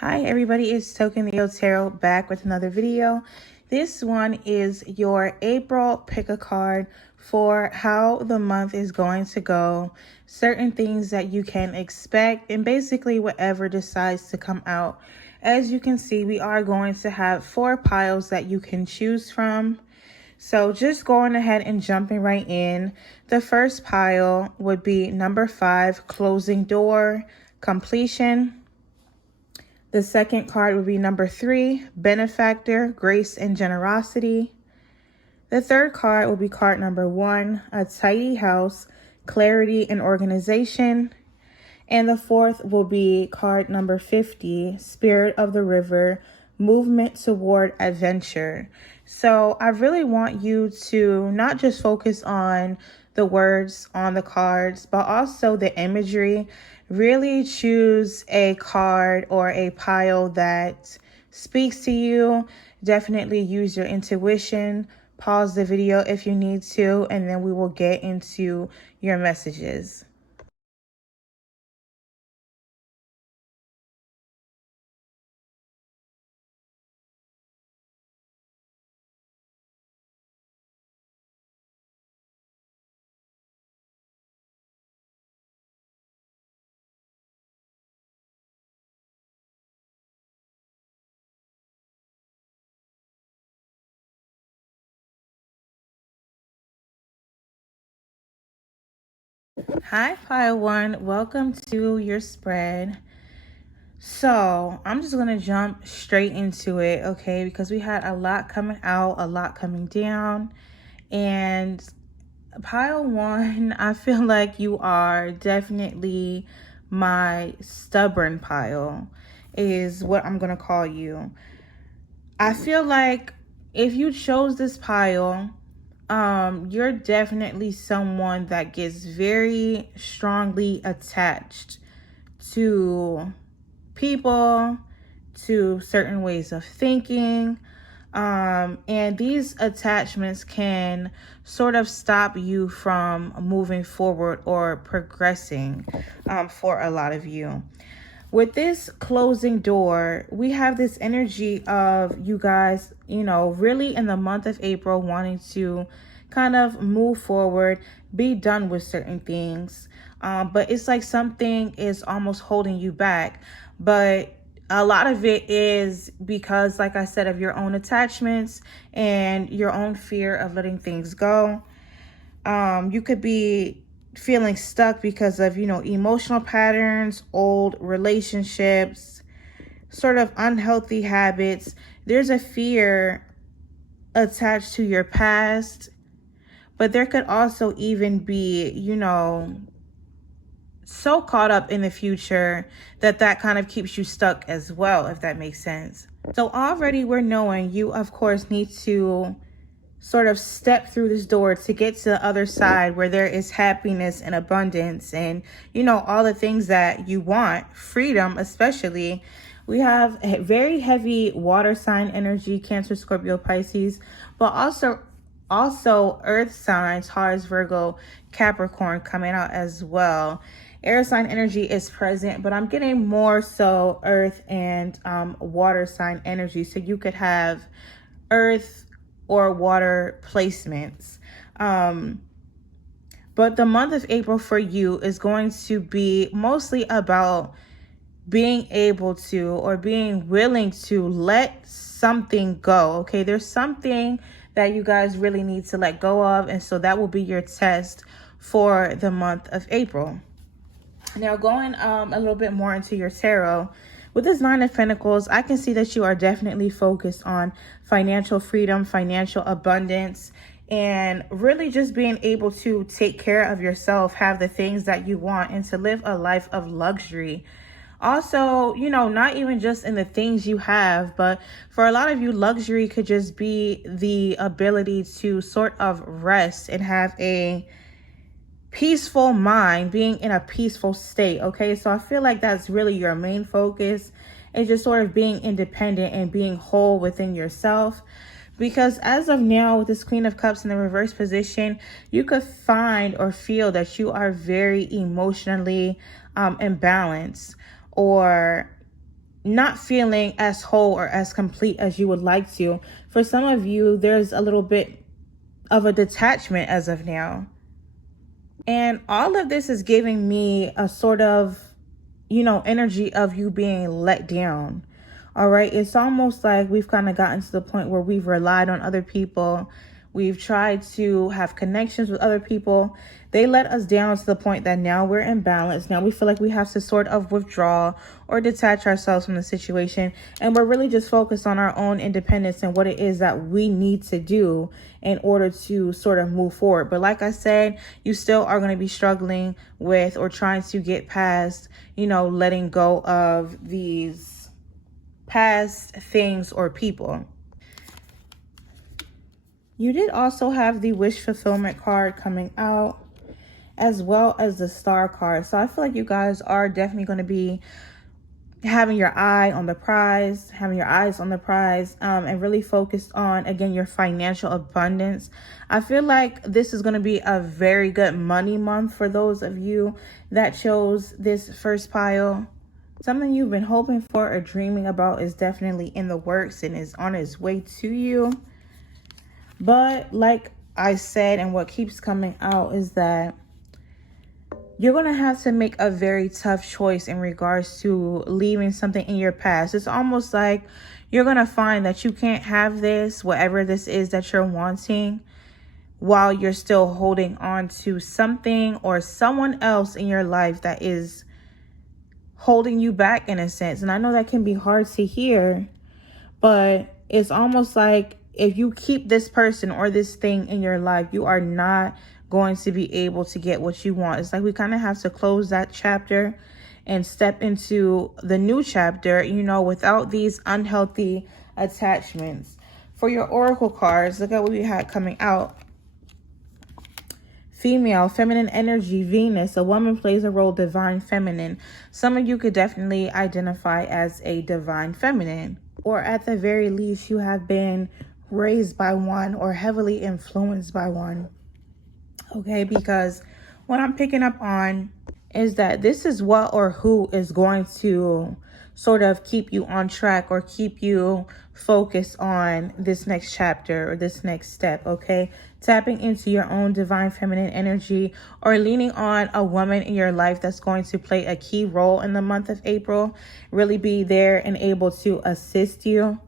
Hi everybody, it's 𝙧𝙚𝙖𝙡 back with another video. This one is your April pick a card for how the month is going to go, certain things that you can expect, and basically whatever decides to come out. As you can see, we are going to have 4 piles that you can choose from. So just going ahead and jumping right in. The first pile would be number 5, closing door, completion. The second card would be number 3, Benefactor, Grace and Generosity. The third card will be card number 1, A Tidy House, Clarity and Organization. And the fourth will be card number 50, Spirit of the River, Movement Toward Adventure. So I really want you to not just focus on the words on the cards, but also the imagery. Really choose a card or a pile that speaks to you. Definitely use your intuition. Pause the video if you need to, and then we will get into your messages. Hi, pile 1. Welcome to your spread. So I'm just going to jump straight into it, okay? Because we had a lot coming out, a lot coming down. And pile 1, I feel like you are definitely my stubborn pile, is what I'm going to call you. I feel like if you chose this pile, you're definitely someone that gets very strongly attached to people, to certain ways of thinking. And these attachments can sort of stop you from moving forward or progressing for a lot of you. With this closing door, we have this energy of you guys, really in the month of April wanting to kind of move forward, be done with certain things. But it's like something is almost holding you back. But a lot of it is because, like I said, of your own attachments and your own fear of letting things go. You could be feeling stuck because of, emotional patterns, old relationships, sort of unhealthy habits. There's a fear attached to your past, but there could also even be, so caught up in the future that kind of keeps you stuck as well, if that makes sense. So already we're knowing you, of course, need to sort of step through this door to get to the other side where there is happiness and abundance and, all the things that you want, freedom especially. We have a very heavy water sign energy, Cancer, Scorpio, Pisces, but also earth signs, Taurus, Virgo, Capricorn coming out as well. Air sign energy is present, but I'm getting more so earth and water sign energy. So you could have earth or water placements. But the month of April for you is going to be mostly about being able to or being willing to let something go. Okay, there's something that you guys really need to let go of, and so that will be your test for the month of April. Now going a little bit more into your tarot, with this 9 of Pentacles, I can see that you are definitely focused on financial freedom, financial abundance, and really just being able to take care of yourself, have the things that you want, and to live a life of luxury. Also, not even just in the things you have, but for a lot of you, luxury could just be the ability to sort of rest and have a peaceful mind, being in a peaceful state. Okay, so I feel like that's really your main focus, is just sort of being independent and being whole within yourself. Because as of now, with this Queen of Cups in the reverse position, you could find or feel that you are very emotionally imbalanced, or not feeling as whole or as complete as you would like to. For some of you, there's a little bit of a detachment as of now. And all of this is giving me a sort of, energy of you being let down. All right. It's almost like we've kind of gotten to the point where we've relied on other people. We've tried to have connections with other people. They let us down to the point that now we're imbalanced. Now we feel like we have to sort of withdraw or detach ourselves from the situation. And we're really just focused on our own independence and what it is that we need to do in order to sort of move forward. But like I said, you still are going to be struggling with or trying to get past, letting go of these past things or people. You did also have the wish fulfillment card coming out, as well as the star card. So I feel like you guys are definitely going to be having your eyes on the prize, and really focused on, again, your financial abundance. I feel like this is going to be a very good money month for those of you that chose this first pile. Something you've been hoping for or dreaming about is definitely in the works and is on its way to you. But like I said, and what keeps coming out is that you're going to have to make a very tough choice in regards to leaving something in your past. It's almost like you're going to find that you can't have this, whatever this is that you're wanting, while you're still holding on to something or someone else in your life that is holding you back in a sense. And I know that can be hard to hear, but it's almost like if you keep this person or this thing in your life, you are not going to be able to get what you want. It's like we kind of have to close that chapter and step into the new chapter, without these unhealthy attachments. For your oracle cards, look at what we had coming out. Female, feminine energy, Venus. A woman plays a role, divine feminine. Some of you could definitely identify as a divine feminine, or at the very least, you have been raised by one or heavily influenced by one. Okay, because what I'm picking up on is that this is what or who is going to sort of keep you on track or keep you focused on this next chapter or this next step. Okay, tapping into your own divine feminine energy or leaning on a woman in your life that's going to play a key role in the month of April, really be there and able to assist you.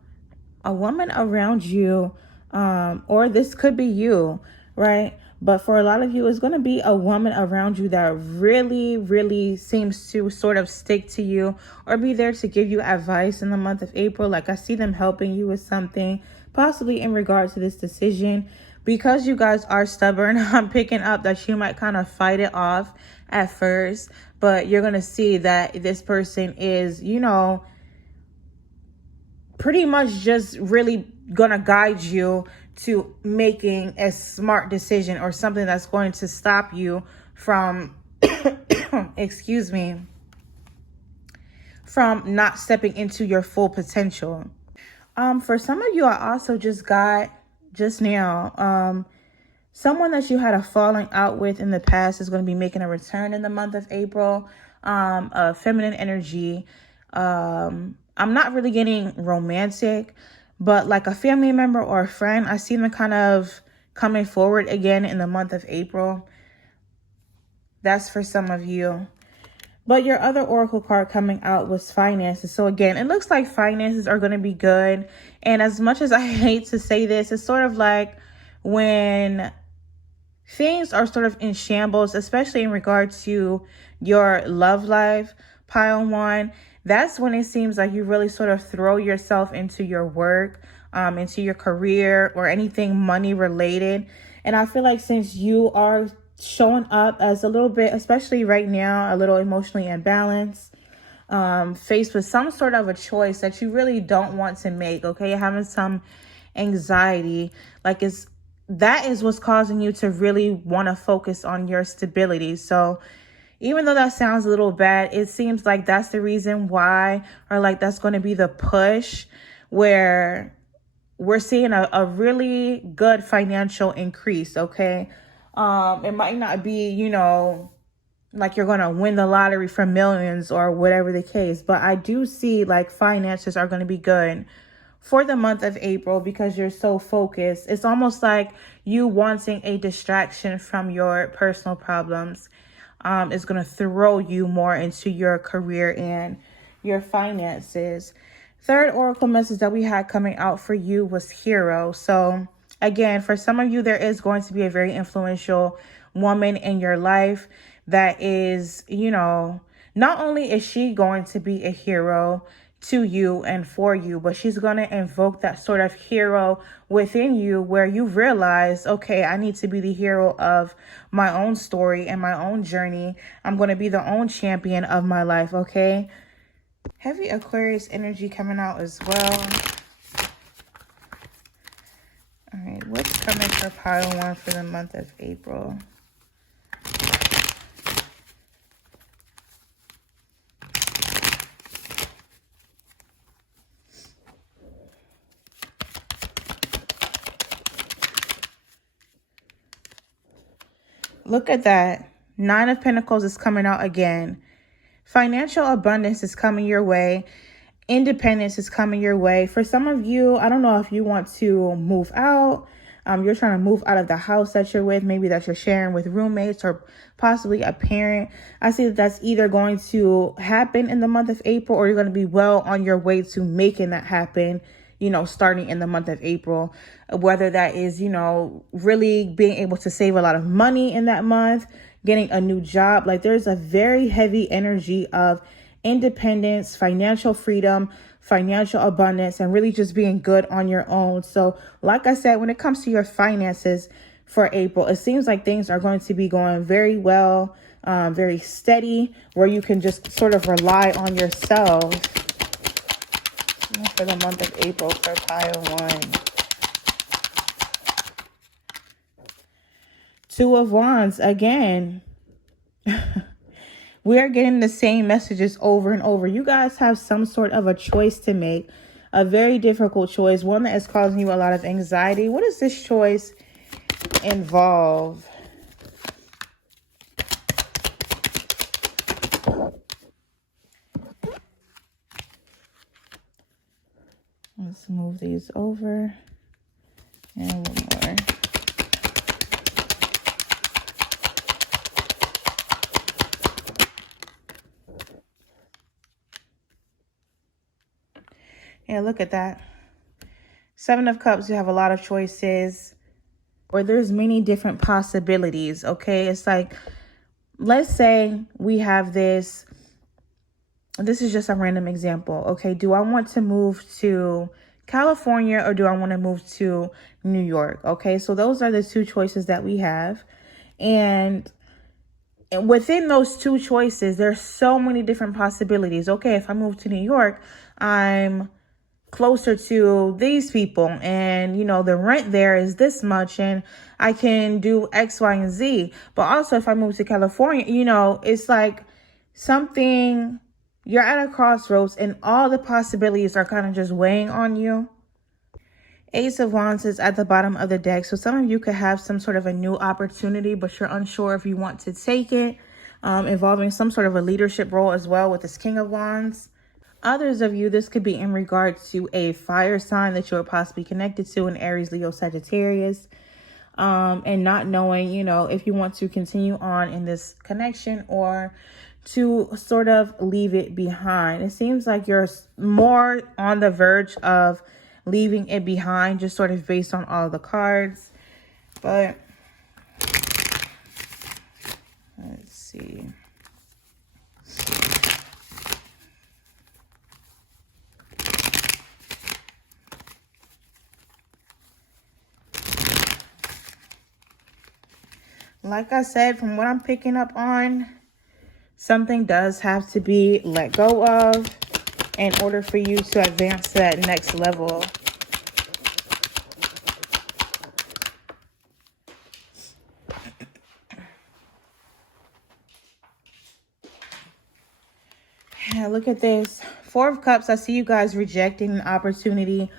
A woman around you, or this could be you, right? But for a lot of you, it's going to be a woman around you that really, really seems to sort of stick to you or be there to give you advice in the month of April. Like I see them helping you with something, possibly in regards to this decision. Because you guys are stubborn, I'm picking up that you might kind of fight it off at first, but you're going to see that this person is, pretty much just really gonna guide you to making a smart decision or something that's going to stop you from from not stepping into your full potential. For some of you, I also just got now someone that you had a falling out with in the past is going to be making a return in the month of April. A feminine energy. I'm not really getting romantic, but like a family member or a friend, I see them kind of coming forward again in the month of April. That's for some of you. But your other oracle card coming out was finances. So again, it looks like finances are going to be good. And as much as I hate to say this, it's sort of like when things are sort of in shambles, especially in regard to your love life, pile one, that's when it seems like you really sort of throw yourself into your work, into your career or anything money related. And I feel like since you are showing up as a little bit, especially right now, a little emotionally imbalanced, faced with some sort of a choice that you really don't want to make, okay? You're having some anxiety, that is what's causing you to really want to focus on your stability. So even though that sounds a little bad, it seems like that's the reason why, or like that's going to be the push where we're seeing a really good financial increase, okay? It might not be, like you're going to win the lottery for millions or whatever the case. But I do see like finances are going to be good for the month of April because you're so focused. It's almost like you wanting a distraction from your personal problems is going to throw you more into your career and your finances. Third oracle message that we had coming out for you was hero. So again, for some of you, there is going to be a very influential woman in your life that is, you know, not only is she going to be a hero to you and for you, but she's going to invoke that sort of hero within you where you realize, okay, I need to be the hero of my own story and my own journey. I'm going to be the own champion of my life, okay? Heavy Aquarius energy coming out as well. All right, what's coming for pile one for the month of April? Look at that. 9 of Pentacles is coming out again. Financial abundance is coming your way. Independence is coming your way. For some of you, I don't know if you want to move out. You're trying to move out of the house that you're with. Maybe that you're sharing with roommates or possibly a parent. I see that that's either going to happen in the month of April or you're going to be well on your way to making that happen, you know, starting in the month of April. Whether that is, you know, really being able to save a lot of money in that month, getting a new job. Like there's a very heavy energy of independence, financial freedom, financial abundance, and really just being good on your own. So like I said, when it comes to your finances for April, it seems like things are going to be going very well, very steady, where you can just sort of rely on yourself. For the month of April for pile one. 2 of Wands again. We are getting the same messages over and over. You guys have some sort of a choice to make, a very difficult choice, one that is causing you a lot of anxiety. What does this choice involve? Let's move these over. And one more. Yeah, look at that. 7 of Cups, you have a lot of choices. Or there's many different possibilities, okay? It's like, let's say we have this. This is just a random example, okay? Do I want to move to California or do I want to move to New York? Okay, so those are the 2 choices that we have. And within those 2 choices, there's so many different possibilities. Okay, if I move to New York, I'm closer to these people and, you know, the rent there is this much and I can do X, Y, and Z. But also if I move to California, you know, it's like something, you're at a crossroads and all the possibilities are kind of just weighing on you. Ace of Wands is at the bottom of the deck. So some of you could have some sort of a new opportunity, but you're unsure if you want to take it, involving some sort of a leadership role as well with this King of Wands. Others of you, this could be in regard to a fire sign that you're possibly connected to, an Aries, Leo, Sagittarius, and not knowing, you know, if you want to continue on in this connection or to sort of leave it behind. It seems like you're more on the verge of leaving it behind, just sort of based on all the cards. But let's see. Like I said, from what I'm picking up on, something does have to be let go of in order for you to advance to that next level. Yeah, look at this. 4 of Cups, I see you guys rejecting an opportunity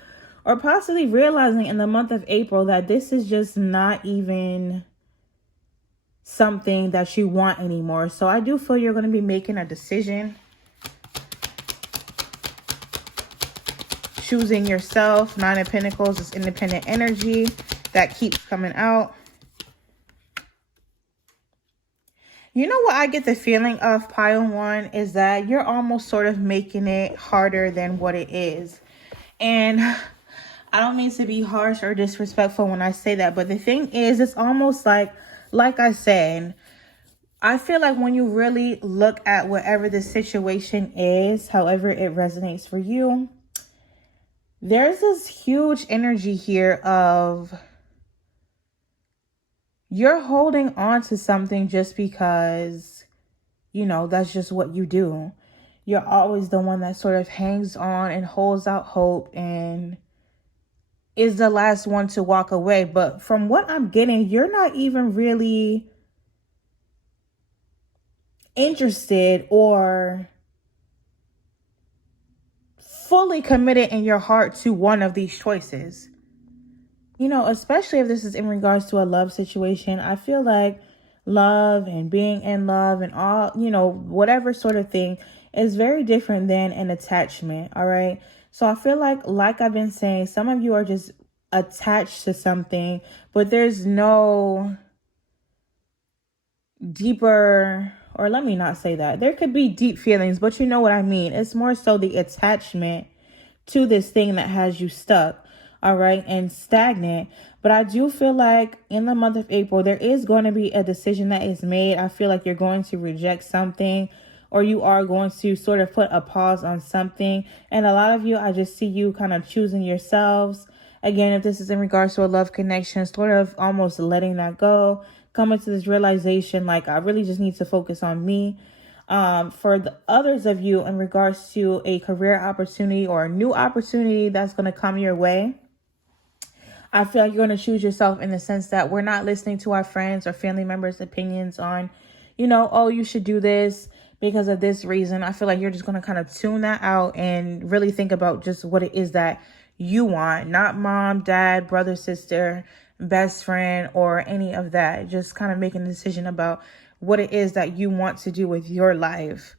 or possibly realizing in the month of April that this is just not even something that you want anymore. So I do feel you're going to be making a decision, choosing yourself. Nine of Pentacles is independent energy that keeps coming out. You know what I get the feeling of, pile one, is that you're almost sort of making it harder than what it is. And I don't mean to be harsh or disrespectful when I say that, but the thing is, it's almost like I said, I feel like when you really look at whatever the situation is, however it resonates for you, there's this huge energy here of you're holding on to something just because, you know, that's just what you do. You're always the one that sort of hangs on and holds out hope and is the last one to walk away. But from what I'm getting, you're not even really interested or fully committed in your heart to one of these choices. You know, especially if this is in regards to a love situation, I feel like love and being in love and all, you know, whatever sort of thing is very different than an attachment. All right. So I feel like I've been saying, some of you are just attached to something, but there's no deeper, or let me not say that. There could be deep feelings, but you know what I mean. It's more so the attachment to this thing that has you stuck. All right, and stagnant. But I do feel like in the month of April, there is going to be a decision that is made. I feel like you're going to reject something, or you are going to sort of put a pause on something. And a lot of you, I just see you kind of choosing yourselves. Again, if this is in regards to a love connection, sort of almost letting that go, coming to this realization, like, I really just need to focus on me. For the others of you, in regards to a career opportunity or a new opportunity that's going to come your way, I feel like you're going to choose yourself in the sense that we're not listening to our friends or family members' opinions on, you know, oh, you should do this because of this reason. I feel like you're just going to kind of tune that out and really think about just what it is that you want, not mom, dad, brother, sister, best friend, or any of that. Just kind of making a decision about what it is that you want to do with your life.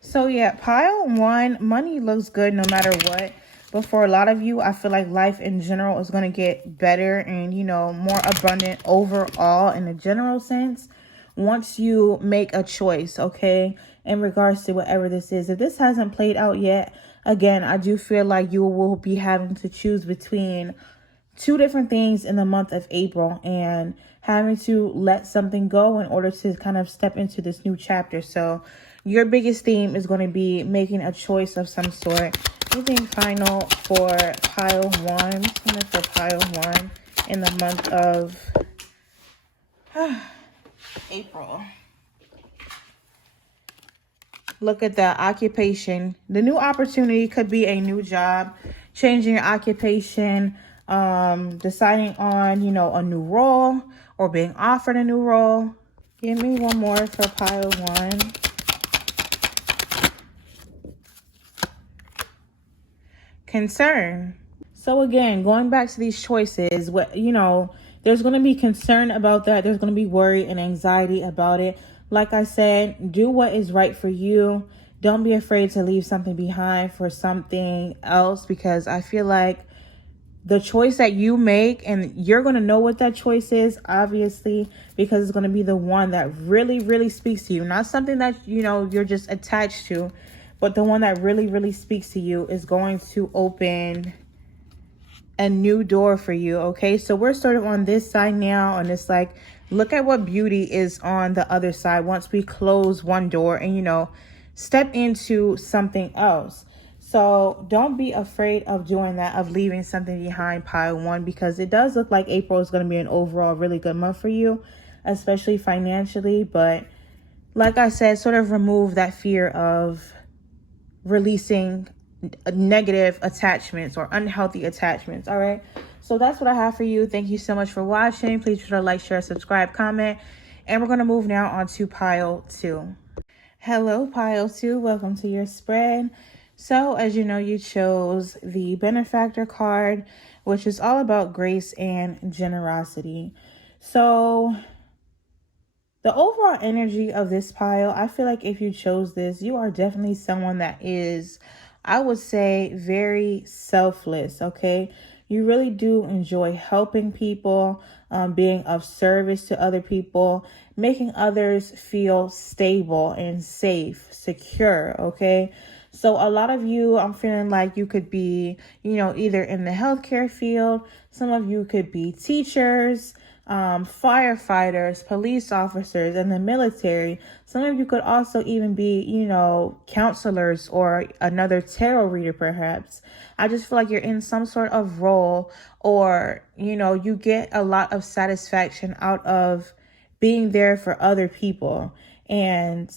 So yeah, pile one, money looks good no matter what. But for a lot of you, I feel like life in general is going to get better and, you know, more abundant overall in a general sense once you make a choice, okay, in regards to whatever this is. If this hasn't played out yet, again, I do feel like you will be having to choose between two different things in the month of April and having to let something go in order to kind of step into this new chapter. So your biggest theme is going to be making a choice of some sort. Anything final for pile one? Something for pile one in the month of April. Look at the occupation. The new opportunity could be a new job, changing your occupation, deciding on, you know, a new role or being offered a new role. Give me one more for pile one. Concern. So again, going back to these choices, what, you know, there's going to be concern about that. There's going to be worry and anxiety about it. Like I said, do what is right for you. Don't be afraid to leave something behind for something else, because I feel like the choice that you make, and you're going to know what that choice is, obviously, because it's going to be the one that really, really speaks to you. Not something that, you know, you're just attached to, but the one that really, really speaks to you is going to open a new door for you. Okay, so we're sort of on this side now, and it's like, look at what beauty is on the other side once we close one door and, you know, step into something else. So don't be afraid of doing that, of leaving something behind, pile one, because it does look like April is going to be an overall really good month for you, especially financially. But like I said, sort of remove that fear of releasing negative attachments or unhealthy attachments. All right, so that's what I have for you. Thank you so much for watching. Please be sure to like, share, subscribe, comment, and we're going to move now on to pile two. Hello, pile two. Welcome to your spread. So as you know, you chose the Benefactor card, which is all about grace and generosity. So The overall energy of this pile, I feel like if you chose this, you are definitely someone that is, I would say, very selfless, okay? You really do enjoy helping people, being of service to other people, making others feel stable and safe, secure, okay? So a lot of you, I'm feeling like you could be, either in the healthcare field, some of you could be teachers, firefighters, police officers, and the military. Some of you could also even be, counselors or another tarot reader, perhaps. I just feel like you're in some sort of role, or, you get a lot of satisfaction out of being there for other people and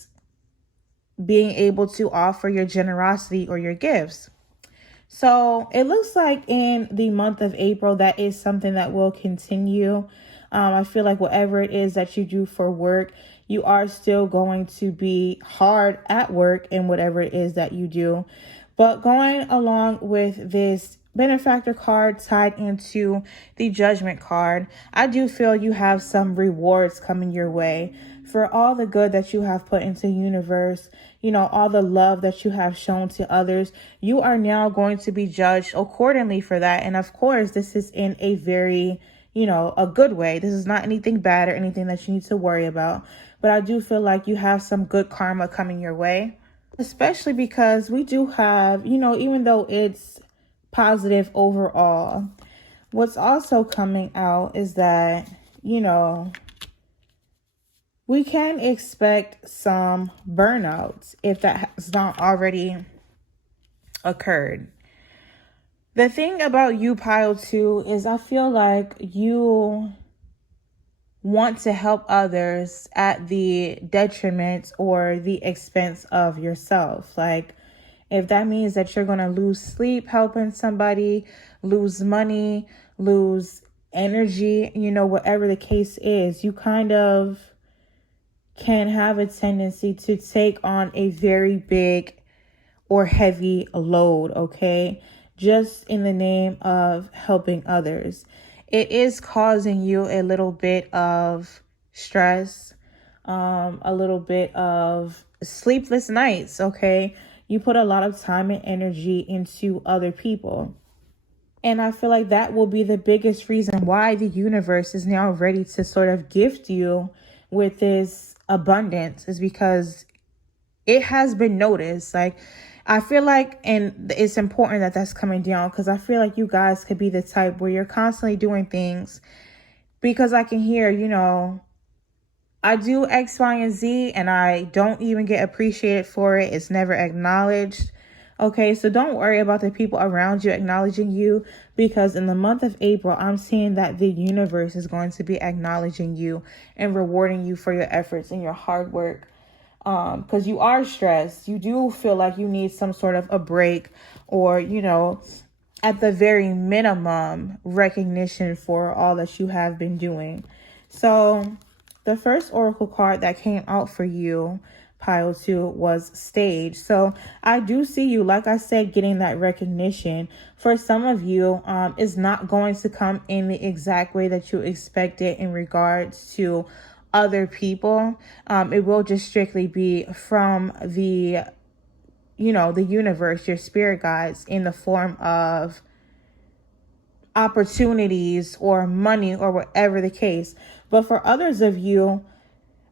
being able to offer your generosity or your gifts. So it looks like in the month of April, that is something that will continue. I feel like whatever it is that you do for work, you are still going to be hard at work in whatever it is that you do. But going along with this benefactor card tied into the judgment card, I do feel you have some rewards coming your way for all the good that you have put into the universe, all the love that you have shown to others. You are now going to be judged accordingly for that. And of course, this is in a very, a good way. This is not anything bad or anything that you need to worry about. But I do feel like you have some good karma coming your way, especially because we do have, even though it's positive overall, what's also coming out is that, we can expect some burnouts if that has not already occurred. The thing about you, pile 2, is I feel like you want to help others at the detriment or the expense of yourself. Like, if that means that you're going to lose sleep helping somebody, lose money, lose energy, whatever the case is, you kind of can have a tendency to take on a very big or heavy load, okay? Just in the name of helping others. It is causing you a little bit of stress, a little bit of sleepless nights, okay? You put a lot of time and energy into other people. And I feel like that will be the biggest reason why the universe is now ready to sort of gift you with this abundance, is because it has been noticed. Like, I feel like, and it's important that that's coming down, because I feel like you guys could be the type where you're constantly doing things because I can hear, I do X, Y, and Z, and I don't even get appreciated for it. It's never acknowledged. Okay, so don't worry about the people around you acknowledging you, because in the month of April, I'm seeing that the universe is going to be acknowledging you and rewarding you for your efforts and your hard work. Because you are stressed. You do feel like you need some sort of a break, or, at the very minimum, recognition for all that you have been doing. So the first oracle card that came out for you, pile 2, was stage. So I do see you, like I said, getting that recognition. For some of you, is not going to come in the exact way that you expected in regards to other people. It will just strictly be from the universe, your spirit guides, in the form of opportunities or money or whatever the case. But for others of you,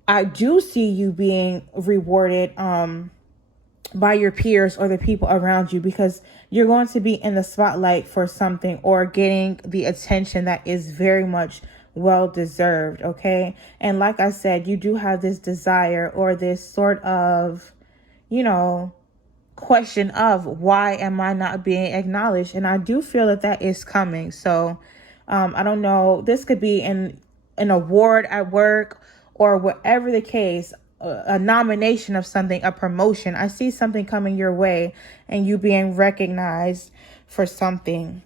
I do see you being rewarded by your peers or the people around you, because you're going to be in the spotlight for something or getting the attention that is very much well deserved. Okay. And like I said, you do have this desire or this sort of, question of, why am I not being acknowledged? And I do feel that that is coming. So I don't know. This could be an award at work or whatever the case, a nomination of something, a promotion. I see something coming your way and you being recognized for something.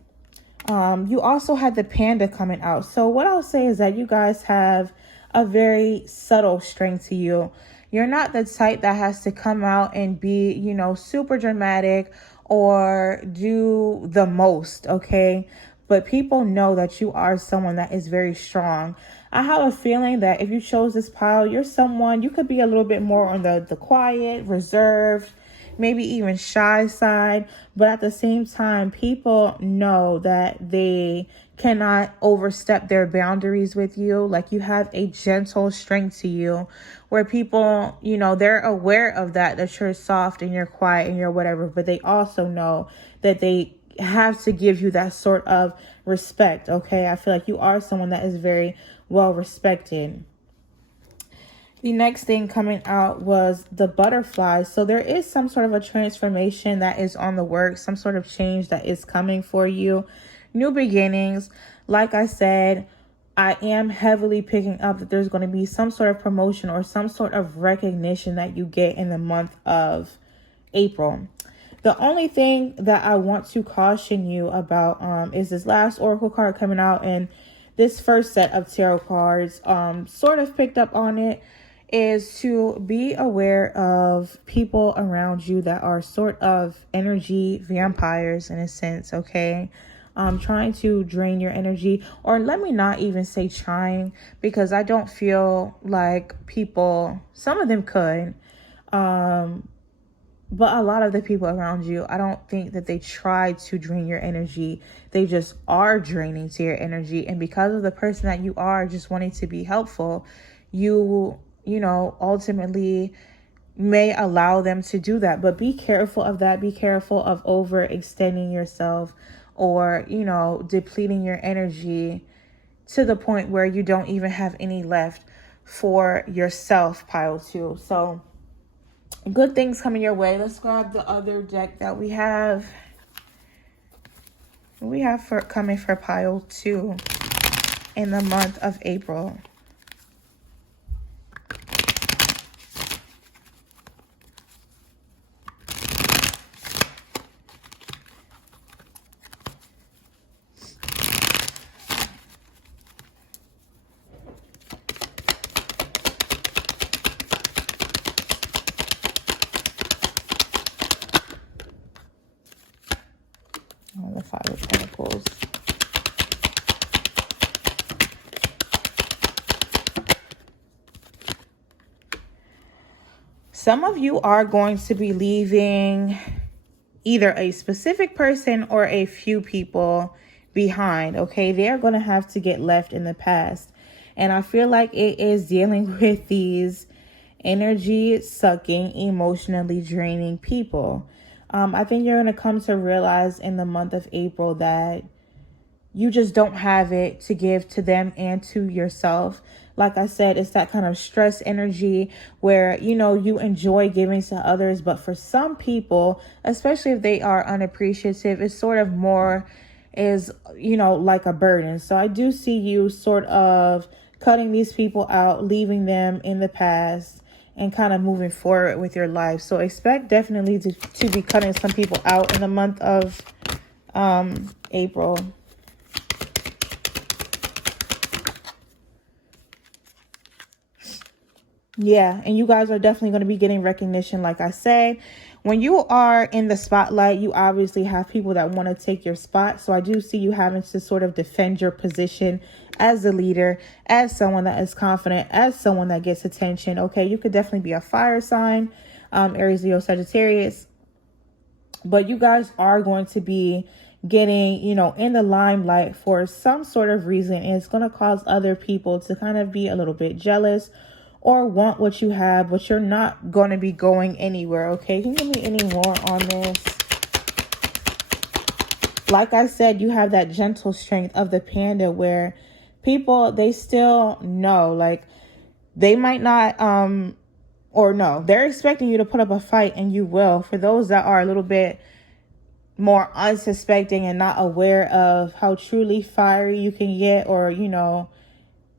You also had the panda coming out. So what I'll say is that you guys have a very subtle strength to you. You're not the type that has to come out and be, super dramatic or do the most, okay? But people know that you are someone that is very strong. I have a feeling that if you chose this pile, you're someone, you could be a little bit more on the quiet, reserved, maybe even shy side. But at the same time, people know that they cannot overstep their boundaries with you. Like, you have a gentle strength to you where people, they're aware of that you're soft and you're quiet and you're whatever, but they also know that they have to give you that sort of respect. Okay. I feel like you are someone that is very well respected. The next thing coming out was the butterfly. So there is some sort of a transformation that is on the works, some sort of change that is coming for you. New beginnings. Like I said, I am heavily picking up that there's going to be some sort of promotion or some sort of recognition that you get in the month of April. The only thing that I want to caution you about is this last oracle card coming out, and this first set of tarot cards sort of picked up on it, is to be aware of people around you that are sort of energy vampires in a sense, okay? Trying to drain your energy, or let me not even say trying, because I don't feel like people, some of them could, but a lot of the people around you, I don't think that they try to drain your energy. They just are draining to your energy. And because of the person that you are, just wanting to be helpful, you ultimately may allow them to do that. But be careful of that. Be careful of overextending yourself or, depleting your energy to the point where you don't even have any left for yourself, pile 2. So good things coming your way. Let's grab the other deck that we have. Coming for pile 2 in the month of April. The 5 of Pentacles. Some of you are going to be leaving either a specific person or a few people behind, okay? They're going to have to get left in the past. And I feel like it is dealing with these energy sucking, emotionally draining people. I think you're going to come to realize in the month of April that you just don't have it to give to them and to yourself. Like I said, it's that kind of stress energy where, you enjoy giving to others. But for some people, especially if they are unappreciative, it's sort of more is, like a burden. So I do see you sort of cutting these people out, leaving them in the past, and kind of moving forward with your life. So expect definitely to be cutting some people out in the month of April. Yeah, and you guys are definitely going to be getting recognition. Like I said, when you are in the spotlight, you obviously have people that want to take your spot. So I do see you having to sort of defend your position as a leader, as someone that is confident, as someone that gets attention. Okay, you could definitely be a fire sign, Aries, Leo, Sagittarius. But you guys are going to be getting, in the limelight for some sort of reason. And it's going to cause other people to kind of be a little bit jealous or want what you have, but you're not going to be going anywhere, okay? Can you give me any more on this? Like I said, you have that gentle strength of the panda where people, they still know, like, they might not, or no, they're expecting you to put up a fight, and you will. For those that are a little bit more unsuspecting and not aware of how truly fiery you can get, or,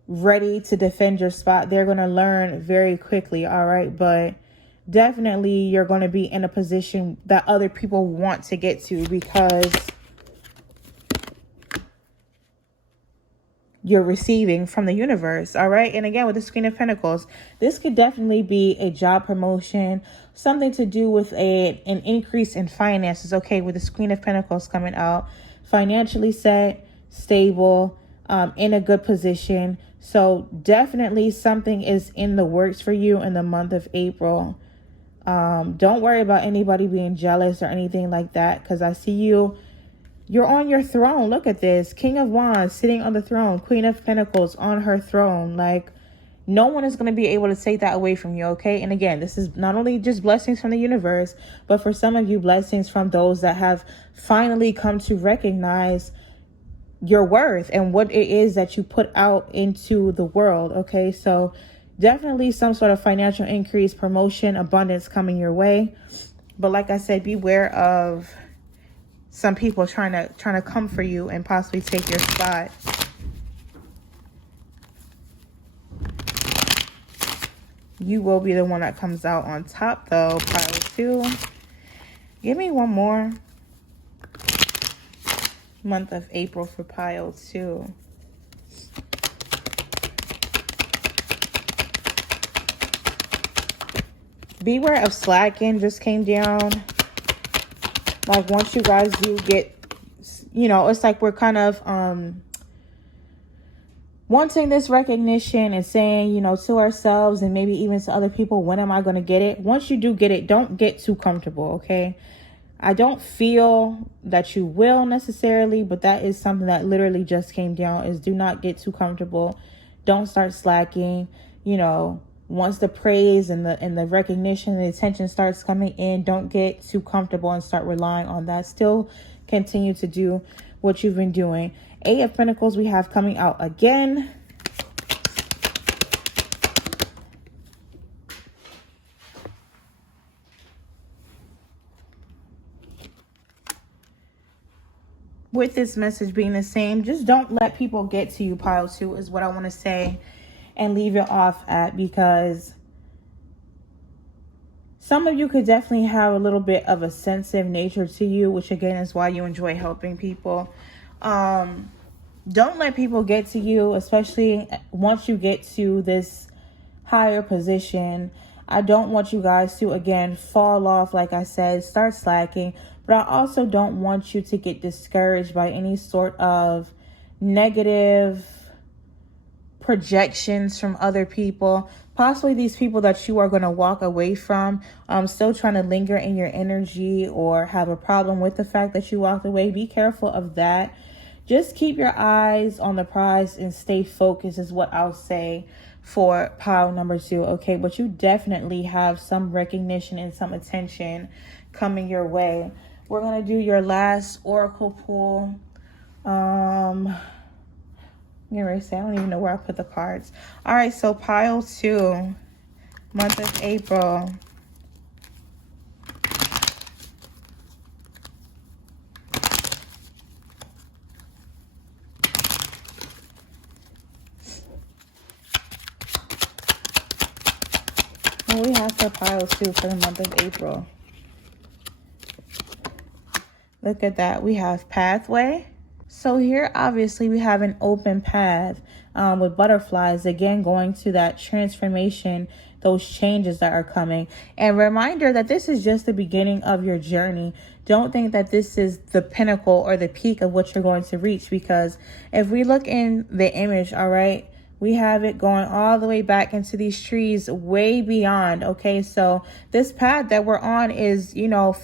ready to defend your spot, they're going to learn very quickly. All right. But definitely you're going to be in a position that other people want to get to because you're receiving from the universe. All right. And again, with the Queen of Pentacles, this could definitely be a job promotion, something to do with an increase in finances. Okay. With the Queen of Pentacles coming out, financially set, stable, in a good position, So definitely something is in the works for you in the month of April. Don't worry about anybody being jealous or anything like that, because I see you're on your throne. Look at this. King of Wands sitting on the throne. Queen of Pentacles on her throne. Like, no one is going to be able to take that away from you, okay? And again, this is not only just blessings from the universe, but for some of you, blessings from those that have finally come to recognize your worth and what it is that you put out into the world, okay? So definitely some sort of financial increase, promotion, abundance coming your way. But like I said, beware of some people trying to come for you and possibly take your spot. You will be the one that comes out on top though, pile 2. Give me one more. Month of April for pile 2. Beware of slacking just came down. Like, once you guys do get, it's like we're kind of wanting this recognition and saying, to ourselves and maybe even to other people, when am I going to get it? Once you do get it, don't get too comfortable, okay? I don't feel that you will necessarily, but that is something that literally just came down, is do not get too comfortable. Don't start slacking. Once the praise and the recognition, the attention starts coming in, don't get too comfortable and start relying on that. Still continue to do what you've been doing. 8 of Pentacles we have coming out again. With this message being the same, just don't let people get to you, pile 2, is what I want to say, and leave it off at, because some of you could definitely have a little bit of a sensitive nature to you, which again is why you enjoy helping people. Don't let people get to you, especially once you get to this higher position. I don't want you guys to, again, fall off, like I said, start slacking. But I also don't want you to get discouraged by any sort of negative projections from other people. Possibly these people that you are going to walk away from, still trying to linger in your energy or have a problem with the fact that you walked away. Be careful of that. Just keep your eyes on the prize and stay focused is what I'll say for pile number 2, okay? But you definitely have some recognition and some attention coming your way. We're going to do your last oracle pull. I don't even know where I put the cards. All right, so pile 2, month of April. What do we have for pile 2 for the month of April? Look at that. We have pathway. So here, obviously, we have an open path with butterflies, again, going to that transformation, those changes that are coming. And reminder that this is just the beginning of your journey. Don't think that this is the pinnacle or the peak of what you're going to reach, because if we look in the image, all right, we have it going all the way back into these trees way beyond. Okay, so this path that we're on is,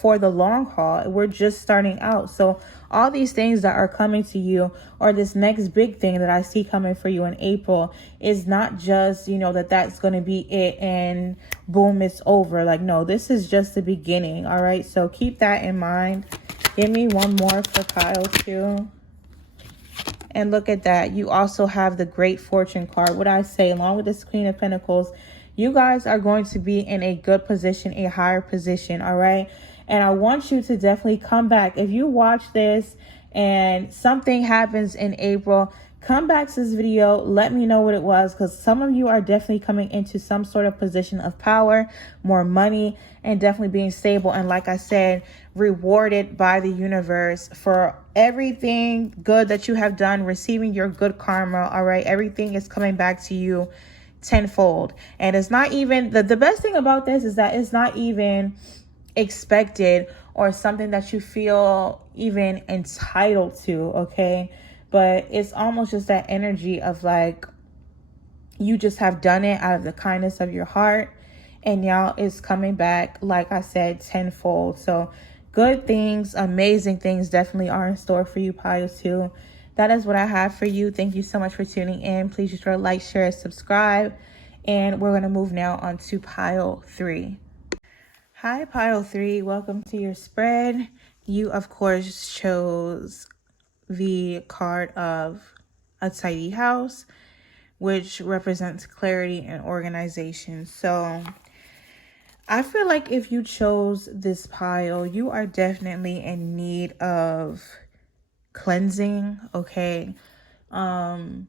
for the long haul. We're just starting out. So all these things that are coming to you, or this next big thing that I see coming for you in April, is not just, that's going to be it and boom, it's over. Like, no, this is just the beginning. All right, so keep that in mind. Give me one more for pile 2. And look at that. You also have the Great Fortune card. What I say, along with this Queen of Pentacles, you guys are going to be in a good position, a higher position, all right? And I want you to definitely come back. If you watch this and something happens in April, come back to this video. Let me know what it was, because some of you are definitely coming into some sort of position of power, more money, and definitely being stable. And like I said, rewarded by the universe for everything good that you have done, receiving your good karma. All right. Everything is coming back to you tenfold. And it's not even the best thing about this is that it's not even expected or something that you feel even entitled to. Okay. But it's almost just that energy of like, You just have done it out of the kindness of your heart. And now it's coming back, like I said, tenfold. So good things, amazing things definitely are in store for you, Pile 2. That is what I have for you. Thank you so much for tuning in. Please be sure to like, share, subscribe. And we're going to move now on to Pile 3. Hi, Pile 3. Welcome to your spread. You, of course, chose the card of a tidy house, which represents clarity and organization. So I feel like if you chose this pile, you are definitely in need of cleansing, okay? For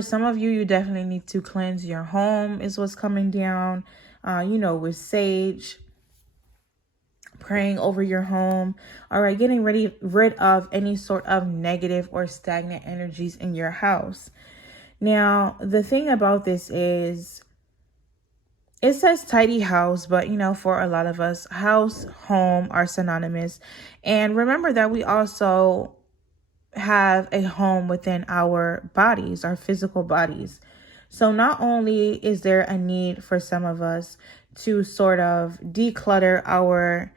some of you, you definitely need to cleanse your home is what's coming down, with sage, praying over your home, all right, getting rid of any sort of negative or stagnant energies in your house. Now, the thing about this is, it says tidy house, but for a lot of us, house, home are synonymous. And remember that we also have a home within our bodies, our physical bodies. So not only is there a need for some of us to sort of declutter our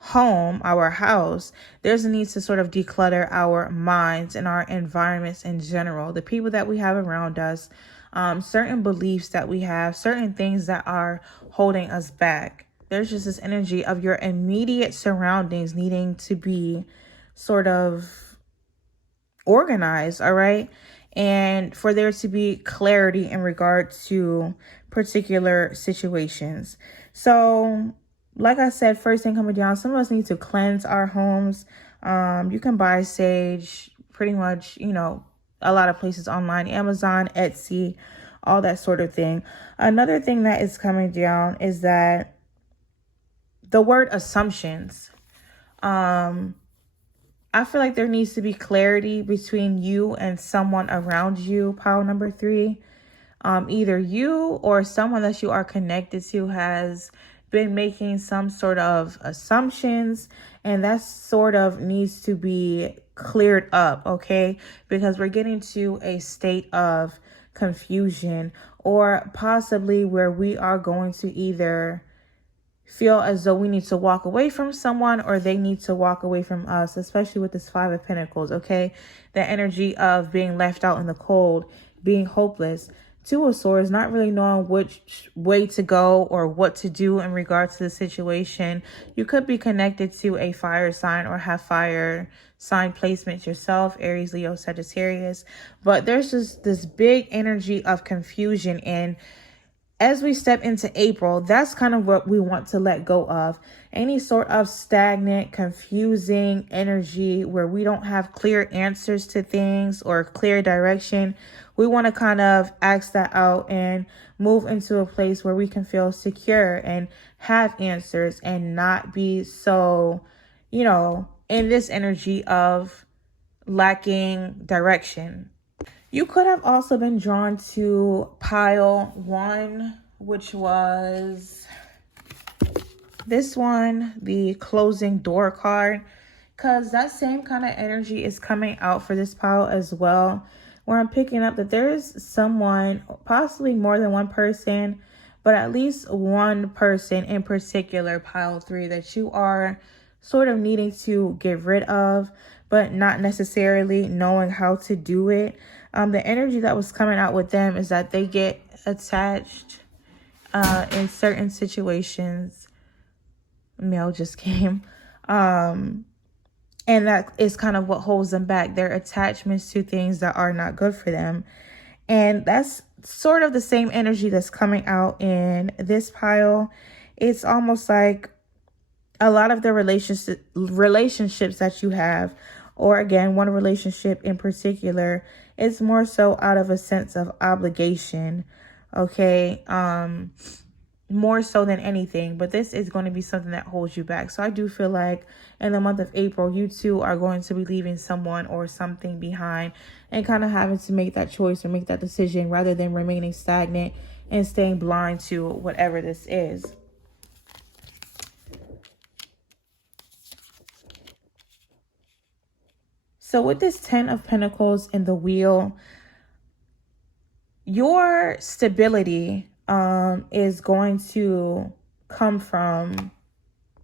home, our house, there's a need to sort of declutter our minds and our environments in general, the people that we have around us, certain beliefs that we have, certain things that are holding us back. There's just this energy of your immediate surroundings needing to be sort of organized, all right? And for there to be clarity in regard to particular situations. So, like I said, first thing coming down, some of us need to cleanse our homes. You can buy sage pretty much, a lot of places online, Amazon, Etsy, all that sort of thing. Another thing that is coming down is that the word assumptions. I feel like there needs to be clarity between you and someone around you, pile number 3. Either you or someone that you are connected to has been making some sort of assumptions, and that sort of needs to be cleared up, okay? Because we're getting to a state of confusion, or possibly where we are going to either feel as though we need to walk away from someone or they need to walk away from us, especially with this 5 of Pentacles, okay? The energy of being left out in the cold, being hopeless. 2 of Swords, not really knowing which way to go or what to do in regards to the situation. You could be connected to a fire sign or have fire sign placements yourself, Aries, Leo, Sagittarius. But there's just this big energy of confusion, and as we step into April, that's kind of what we want to let go of. Any sort of stagnant, confusing energy where we don't have clear answers to things or clear direction. We want to kind of ask that out and move into a place where we can feel secure and have answers and not be so, in this energy of lacking direction. You could have also been drawn to pile 1, which was this one, the closing door card, because that same kind of energy is coming out for this pile as well, where I'm picking up that there is someone, possibly more than one person, but at least one person in particular, pile 3, that you are sort of needing to get rid of, but not necessarily knowing how to do it. The energy that was coming out with them is that they get attached in certain situations. Mail just came. And that is kind of what holds them back. Their attachments to things that are not good for them. And that's sort of the same energy that's coming out in this pile. It's almost like a lot of the relationships that you have, or again, one relationship in particular, is more so out of a sense of obligation, okay? More so than anything, but this is going to be something that holds you back. So I do feel like in the month of April, you too are going to be leaving someone or something behind and kind of having to make that choice or make that decision rather than remaining stagnant and staying blind to whatever this is. So with this 10 of Pentacles and the wheel, your stability is going to come from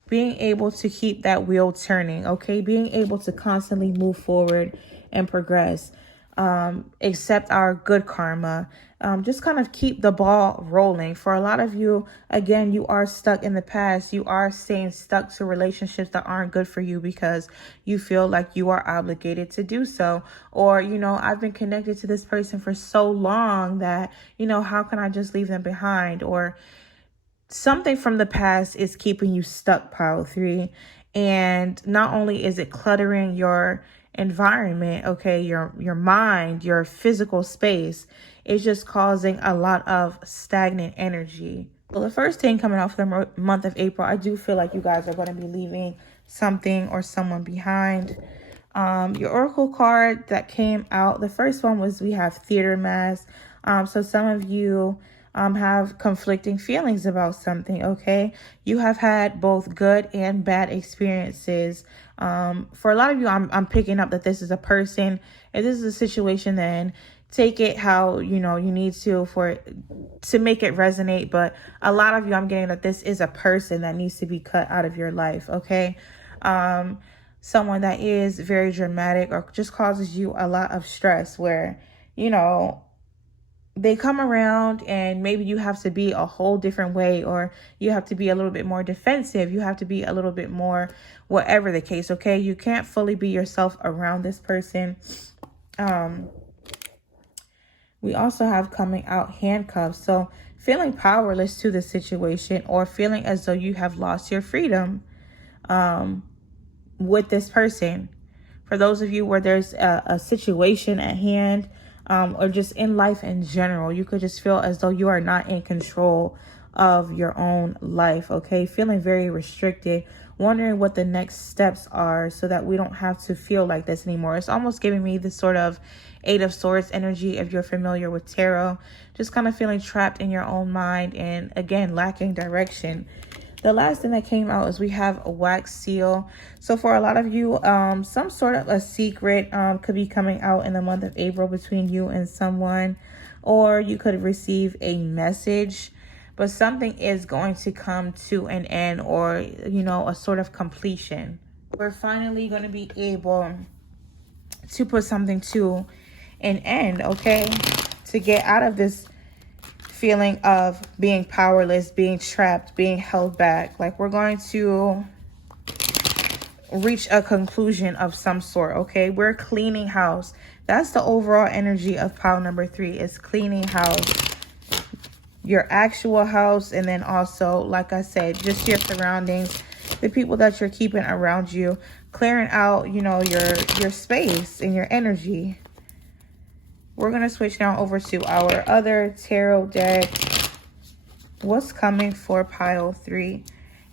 being able to keep that wheel turning, okay? Being able to constantly move forward and progress, accept our good karma, just kind of keep the ball rolling. For a lot of you, again, you are stuck in the past. You are staying stuck to relationships that aren't good for you because you feel like you are obligated to do so. Or, I've been connected to this person for so long that, how can I just leave them behind? Or something from the past is keeping you stuck, pile 3. And not only is it cluttering your environment, okay, your mind, your physical space, it's just causing a lot of stagnant energy. Well, the first thing coming out for the month of April, I do feel like you guys are going to be leaving something or someone behind. Your oracle card that came out, the first one was we have theater mask. So some of you have conflicting feelings about something, okay? You have had both good and bad experiences. For a lot of you, I'm picking up that this is a person. If this is a situation, then take it how, you need to make it resonate. But a lot of you, I'm getting that this is a person that needs to be cut out of your life, okay? Someone that is very dramatic or just causes you a lot of stress where, they come around and maybe you have to be a whole different way, or you have to be a little bit more defensive. You have to be a little bit more, whatever the case, okay? You can't fully be yourself around this person. We also have coming out handcuffs. So feeling powerless to the situation or feeling as though you have lost your freedom with this person. For those of you where there's a situation at hand, or just in life in general, you could just feel as though you are not in control of your own life, okay? Feeling very restricted, wondering what the next steps are so that we don't have to feel like this anymore. It's almost giving me this sort of 8 of Swords energy if you're familiar with tarot. Just kind of feeling trapped in your own mind and, again, lacking direction. The last thing that came out is we have a wax seal. So for a lot of you, some sort of a secret could be coming out in the month of April between you and someone, or you could receive a message, but something is going to come to an end or, a sort of completion. We're finally going to be able to put something to an end, okay? To get out of this feeling of being powerless, being trapped, being held back. Like, we're going to reach a conclusion of some sort, okay? We're cleaning house. That's the overall energy of pile number 3, is cleaning house. Your actual house, and then also, like I said, just your surroundings, the people that you're keeping around you, clearing out, your space and your energy. We're going to switch now over to our other tarot deck. What's coming for pile 3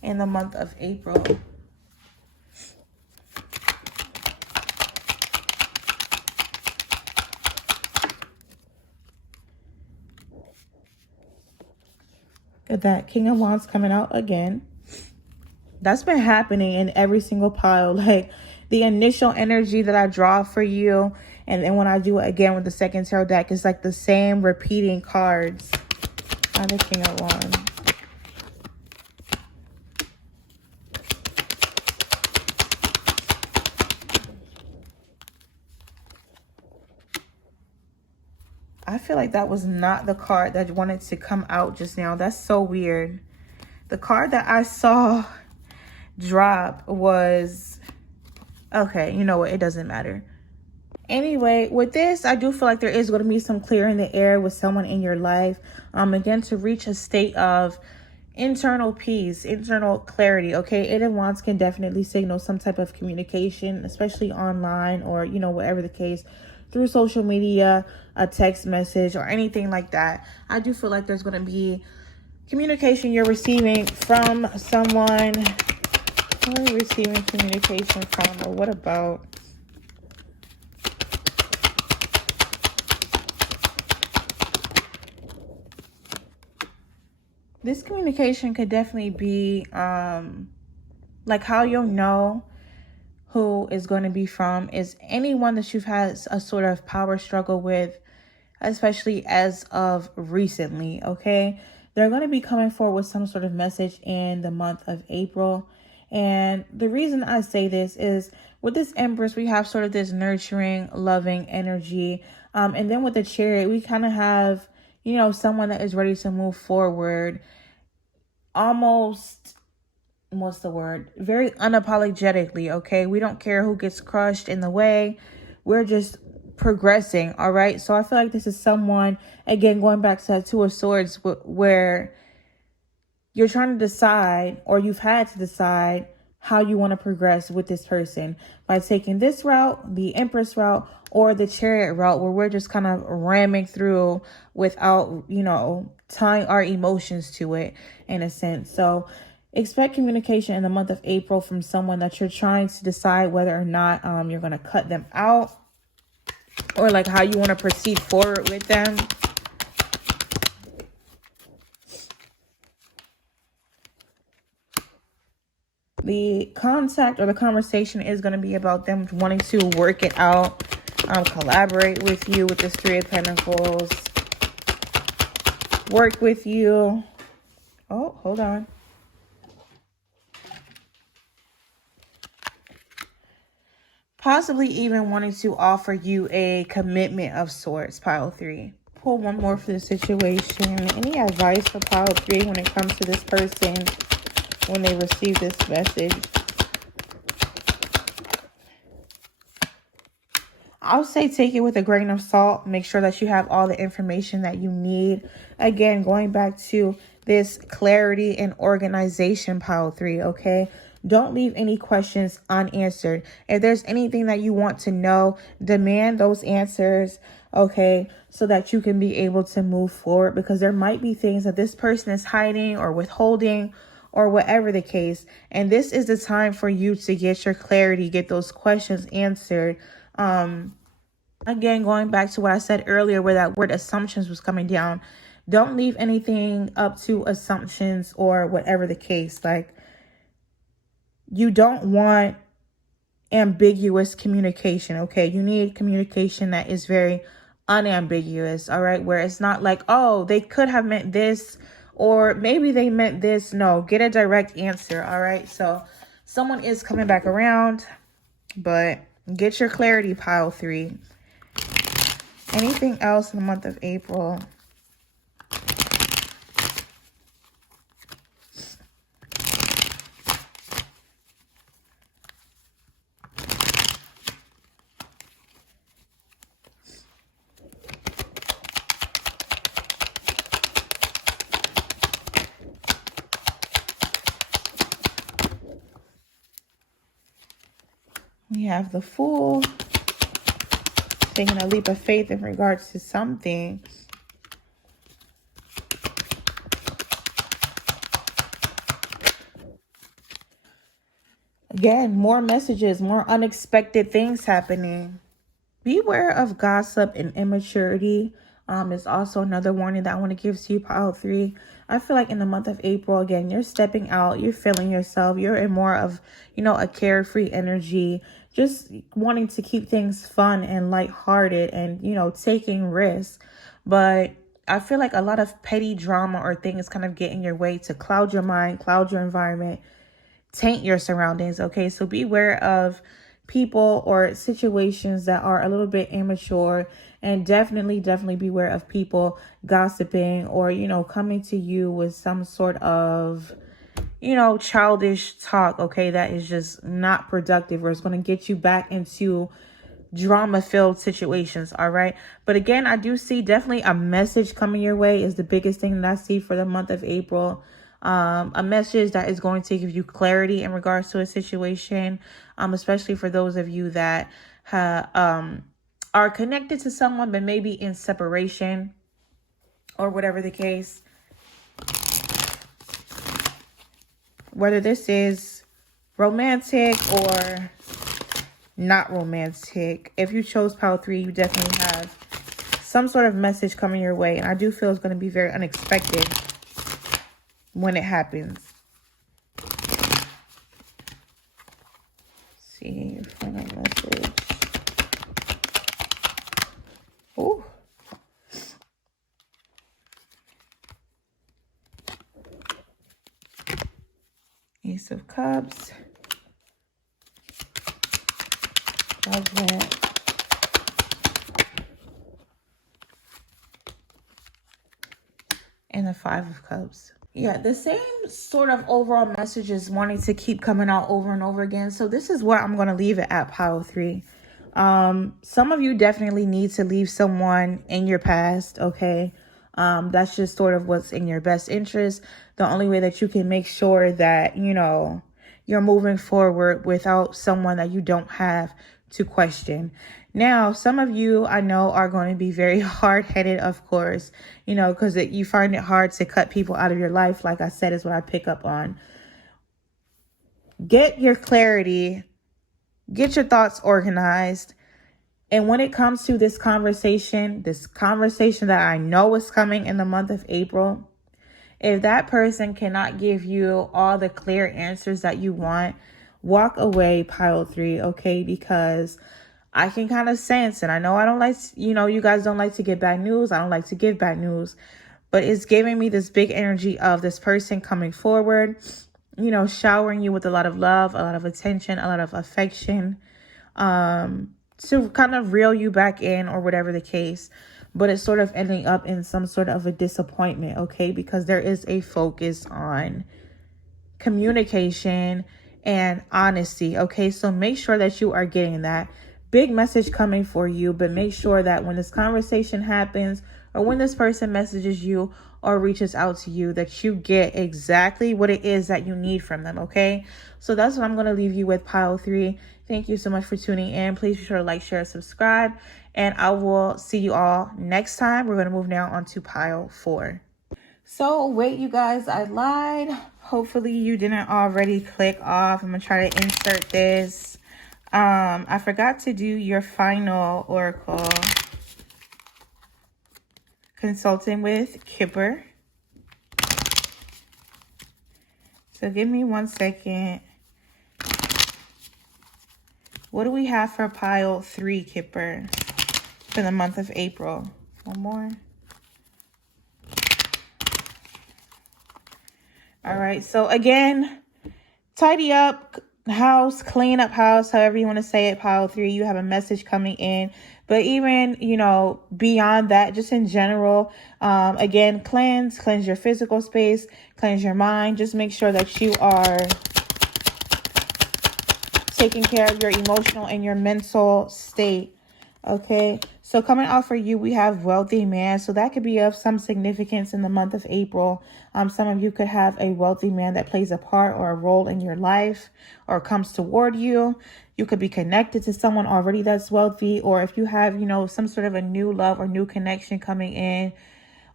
in the month of April? Got that King of Wands coming out again. That's been happening in every single pile. Like, the initial energy that I draw for you, and then when I do it again with the second tarot deck, it's like the same repeating cards. The King of Wands. I feel like that was not the card that wanted to come out just now. That's so weird. The card that I saw drop was... Okay, you know what? It doesn't matter. Anyway, with this, I do feel like there is going to be some clearing the air with someone in your life. Again, to reach a state of internal peace, internal clarity, okay? 8 of Wands can definitely signal some type of communication, especially online or, whatever the case, through social media, a text message, or anything like that. I do feel like there's going to be communication you're receiving from someone. Who are you receiving communication from, or what about? This communication could definitely be like, how you'll know who is going to be from is anyone that you've had a sort of power struggle with, especially as of recently, okay? They're going to be coming forward with some sort of message in the month of April. And the reason I say this is with this Empress, we have sort of this nurturing, loving energy. And then with the Chariot, we kind of have, you know, someone that is ready to move forward almost, what's the word? Very unapologetically, okay? We don't care who gets crushed in the way. We're just progressing, all right? So I feel like this is someone, again, going back to that Two of Swords, where you're trying to decide, or you've had to decide, how you want to progress with this person by taking this route, the Empress route, or the Chariot route, where we're just kind of ramming through without, you know, tying our emotions to it in a sense. So expect communication in the month of April from someone that you're trying to decide whether or not you're going to cut them out, or like how you want to proceed forward with them. The contact or the conversation is going to be about them wanting to work it out, collaborate with you with this Three of Pentacles, work with you. Oh, hold on. Possibly even wanting to offer you a commitment of sorts, pile 3. Pull one more for the situation. Any advice for pile 3 when it comes to this person when they receive this message? I'll say take it with a grain of salt. Make sure that you have all the information that you need. Again, going back to this clarity and organization, pile 3, okay? Don't leave any questions unanswered. If there's anything that you want to know, demand those answers, okay? So that you can be able to move forward, because there might be things that this person is hiding or withholding, or whatever the case. And this is the time for you to get your clarity, get those questions answered. Again, going back to what I said earlier, where that word assumptions was coming down, don't leave anything up to assumptions or whatever the case. Like, you don't want ambiguous communication, okay? You need communication that is very unambiguous, all right? Where it's not like, oh, they could have meant this, or maybe they meant this. No, get a direct answer, all right? So someone is coming back around, but get your clarity, pile 3. Anything else in the month of April? We have the Fool, taking a leap of faith in regards to something. Again, more messages, more unexpected things happening. Beware of gossip and immaturity. Is also another warning that I want to give to you, pile 3. I feel like in the month of April, again, you're stepping out, you're feeling yourself, you're in more of, you know, a carefree energy, just wanting to keep things fun and lighthearted and, you know, taking risks. But I feel like a lot of petty drama or things kind of get in your way to cloud your mind, cloud your environment, taint your surroundings, okay? So beware of people or situations that are a little bit immature, and definitely beware of people gossiping or, you know, coming to you with some sort of, you know, childish talk, okay, that is just not productive, or it's going to get you back into drama-filled situations, all right? But again, I do see definitely a message coming your way is the biggest thing that I see for the month of April. A message that is going to give you clarity in regards to a situation, especially for those of you that are connected to someone but maybe in separation or whatever the case. Whether this is romantic or not romantic, if you chose pile 3, you definitely have some sort of message coming your way, and I do feel it's going to be very unexpected when it happens. Let's see your final message. Ooh. Ace of Cups, Judgment, and the Five of Cups. Yeah, the same sort of overall messages wanting to keep coming out over and over again. So this is where I'm going to leave it at pile 3. Some of you definitely need to leave someone in your past, okay? That's just sort of what's in your best interest. The only way that you can make sure that, you know, you're moving forward without someone that you don't have to question. Now, some of you I know are going to be very hard-headed, of course, you know, because you find it hard to cut people out of your life. Like I said, is what I pick up on. Get your clarity, get your thoughts organized. And when it comes to this conversation that I know is coming in the month of April, if that person cannot give you all the clear answers that you want, walk away, pile 3, okay? Because I can kind of sense, and I know I don't like, you know, you guys don't like to get bad news. I don't like to give bad news, but it's giving me this big energy of this person coming forward, you know, showering you with a lot of love, a lot of attention, a lot of affection, to kind of reel you back in or whatever the case. But it's sort of ending up in some sort of a disappointment, okay? Because there is a focus on communication and honesty, okay? So make sure that you are getting that. Big message coming for you, but make sure that when this conversation happens or when this person messages you or reaches out to you, that you get exactly what it is that you need from them, okay? So that's what I'm going to leave you with, pile 3. Thank you so much for tuning in. Please be sure to like, share, subscribe, and I will see you all next time. We're going to move now on to pile 4. So wait, you guys, I lied. Hopefully you didn't already click off. I'm going to try to insert this. I forgot to do your final oracle. Consulting with Kipper. So give me 1 second. What do we have for pile 3, Kipper, for the month of April? One more. All right. So again, tidy up house, clean up house, however you want to say it, pile 3. You have a message coming in. But even, you know, beyond that, just in general, again, cleanse your physical space, cleanse your mind. Just make sure that you are taking care of your emotional and your mental state. Okay, so coming out for you, we have wealthy man. So that could be of some significance in the month of April. Some of you could have a wealthy man that plays a part or a role in your life or comes toward you. You could be connected to someone already that's wealthy, or if you have, you know, some sort of a new love or new connection coming in,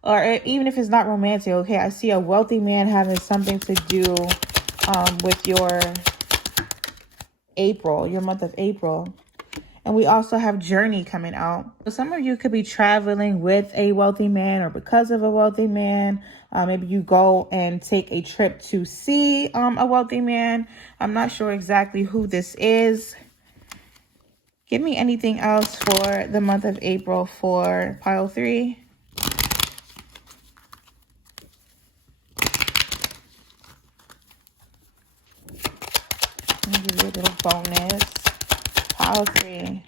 or even if it's not romantic. Okay, I see a wealthy man having something to do with your April, your month of April. And we also have journey coming out. So some of you could be traveling with a wealthy man or because of a wealthy man. Maybe you go and take a trip to see a wealthy man. I'm not sure exactly who this is. Give me anything else for the month of April for pile 3. Let me give you a little bonus. Pile 3.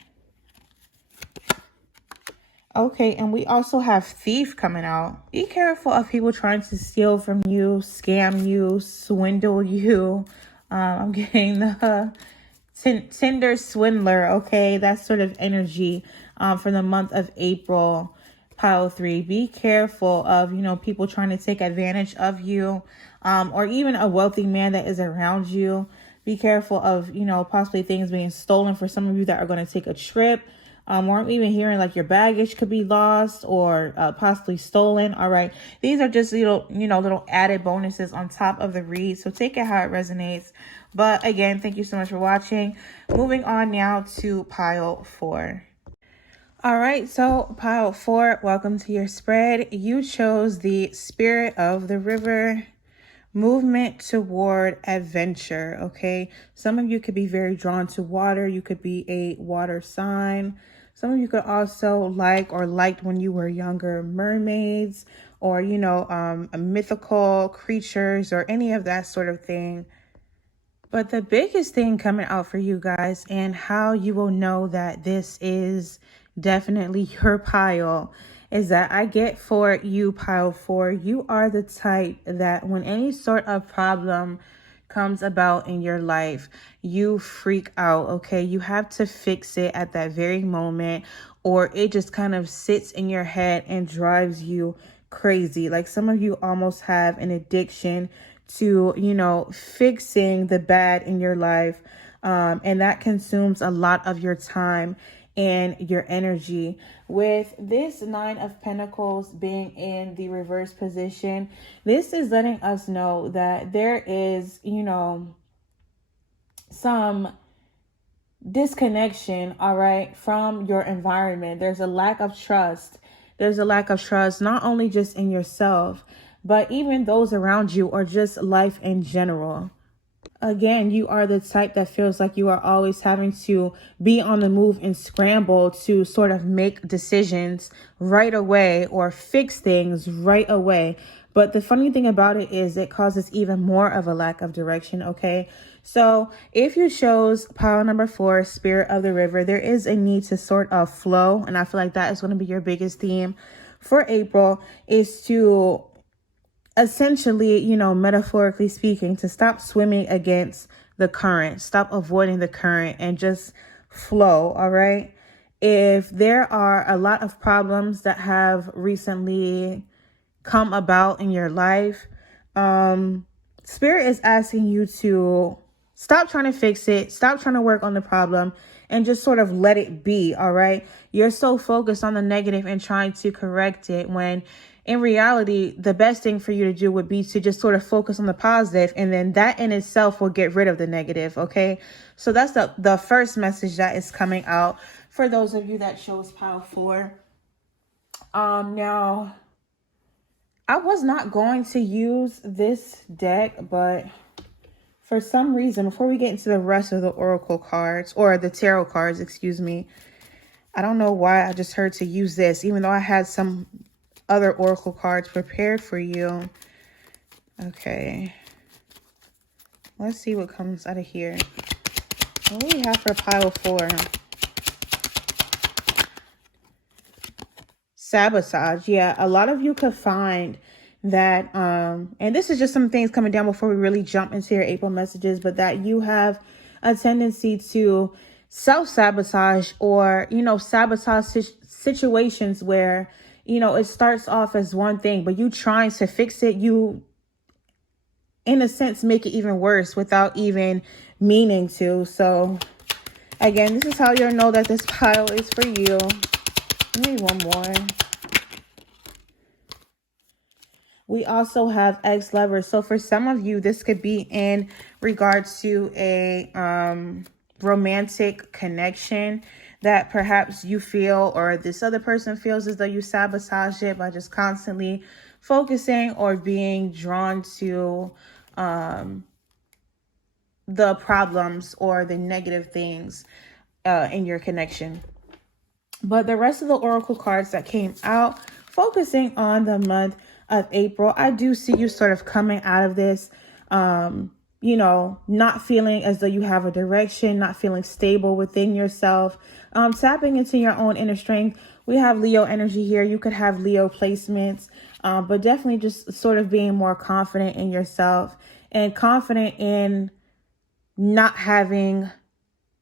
Okay, and we also have thief coming out. Be careful of people trying to steal from you, scam you, swindle you. I'm getting the Tinder swindler, okay? That sort of energy for the month of April, pile 3. Be careful of, you know, people trying to take advantage of you, or even a wealthy man that is around you. Be careful of, you know, possibly things being stolen for some of you that are going to take a trip. Or I'm even hearing like your baggage could be lost or possibly stolen. All right. These are just little added bonuses on top of the read. So take it how it resonates. But again, thank you so much for watching. Moving on now to pile 4. All right. So pile 4, welcome to your spread. You chose the Spirit of the River. Movement toward adventure, okay? Some of you could be very drawn to water. You could be a water sign. Some of you could also liked when you were younger mermaids or, you know, mythical creatures or any of that sort of thing. But the biggest thing coming out for you guys, and how you will know that this is definitely your pile, is that I get for you, pile 4, you are the type that when any sort of problem comes about in your life, you freak out, okay? You have to fix it at that very moment, or it just kind of sits in your head and drives you crazy. Like some of you almost have an addiction to, fixing the bad in your life. And that consumes a lot of your time and your energy. With this 9 of Pentacles being in the reverse position, this is letting us know that there is, some disconnection, all right, from your environment. There's a lack of trust. There's a lack of trust, not only just in yourself, but even those around you, or just life in general. Again, you are the type that feels like you are always having to be on the move and scramble to sort of make decisions right away or fix things right away. But the funny thing about it is it causes even more of a lack of direction, okay? So if you chose pile number 4, Spirit of the River, there is a need to sort of flow. And I feel like that is going to be your biggest theme for April, is to essentially, metaphorically speaking, to stop swimming against the current, stop avoiding the current, and just flow. All right. If there are a lot of problems that have recently come about in your life, Spirit is asking you to stop trying to fix it, stop trying to work on the problem, and just sort of let it be. All right. You're so focused on the negative and trying to correct it, when in reality, the best thing for you to do would be to just sort of focus on the positive, and then that in itself will get rid of the negative. Okay. So that's the first message that is coming out for those of you that chose pile 4. Now, I was not going to use this deck, but for some reason, before we get into the rest of the oracle cards, or the tarot cards, excuse me, I don't know why I just heard to use this, even though I had some other oracle cards prepared for you. Okay. Let's see what comes out of here. What do we have for pile 4? Sabotage. Yeah, a lot of you could find that, and this is just some things coming down before we really jump into your April messages, but that you have a tendency to self-sabotage, or, sabotage situations where, it starts off as one thing, but you trying to fix it, you, in a sense, make it even worse without even meaning to. So, again, this is how you'll know that this pile is for you. Maybe one more. We also have ex-lovers. So for some of you, this could be in regards to a romantic connection that perhaps you feel, or this other person feels, as though you sabotage it by just constantly focusing or being drawn to the problems or the negative things in your connection. But the rest of the oracle cards that came out, focusing on the month of April, I do see you sort of coming out of this, not feeling as though you have a direction, not feeling stable within yourself, tapping into your own inner strength. We have Leo energy here. You could have Leo placements, but definitely just sort of being more confident in yourself and confident in not having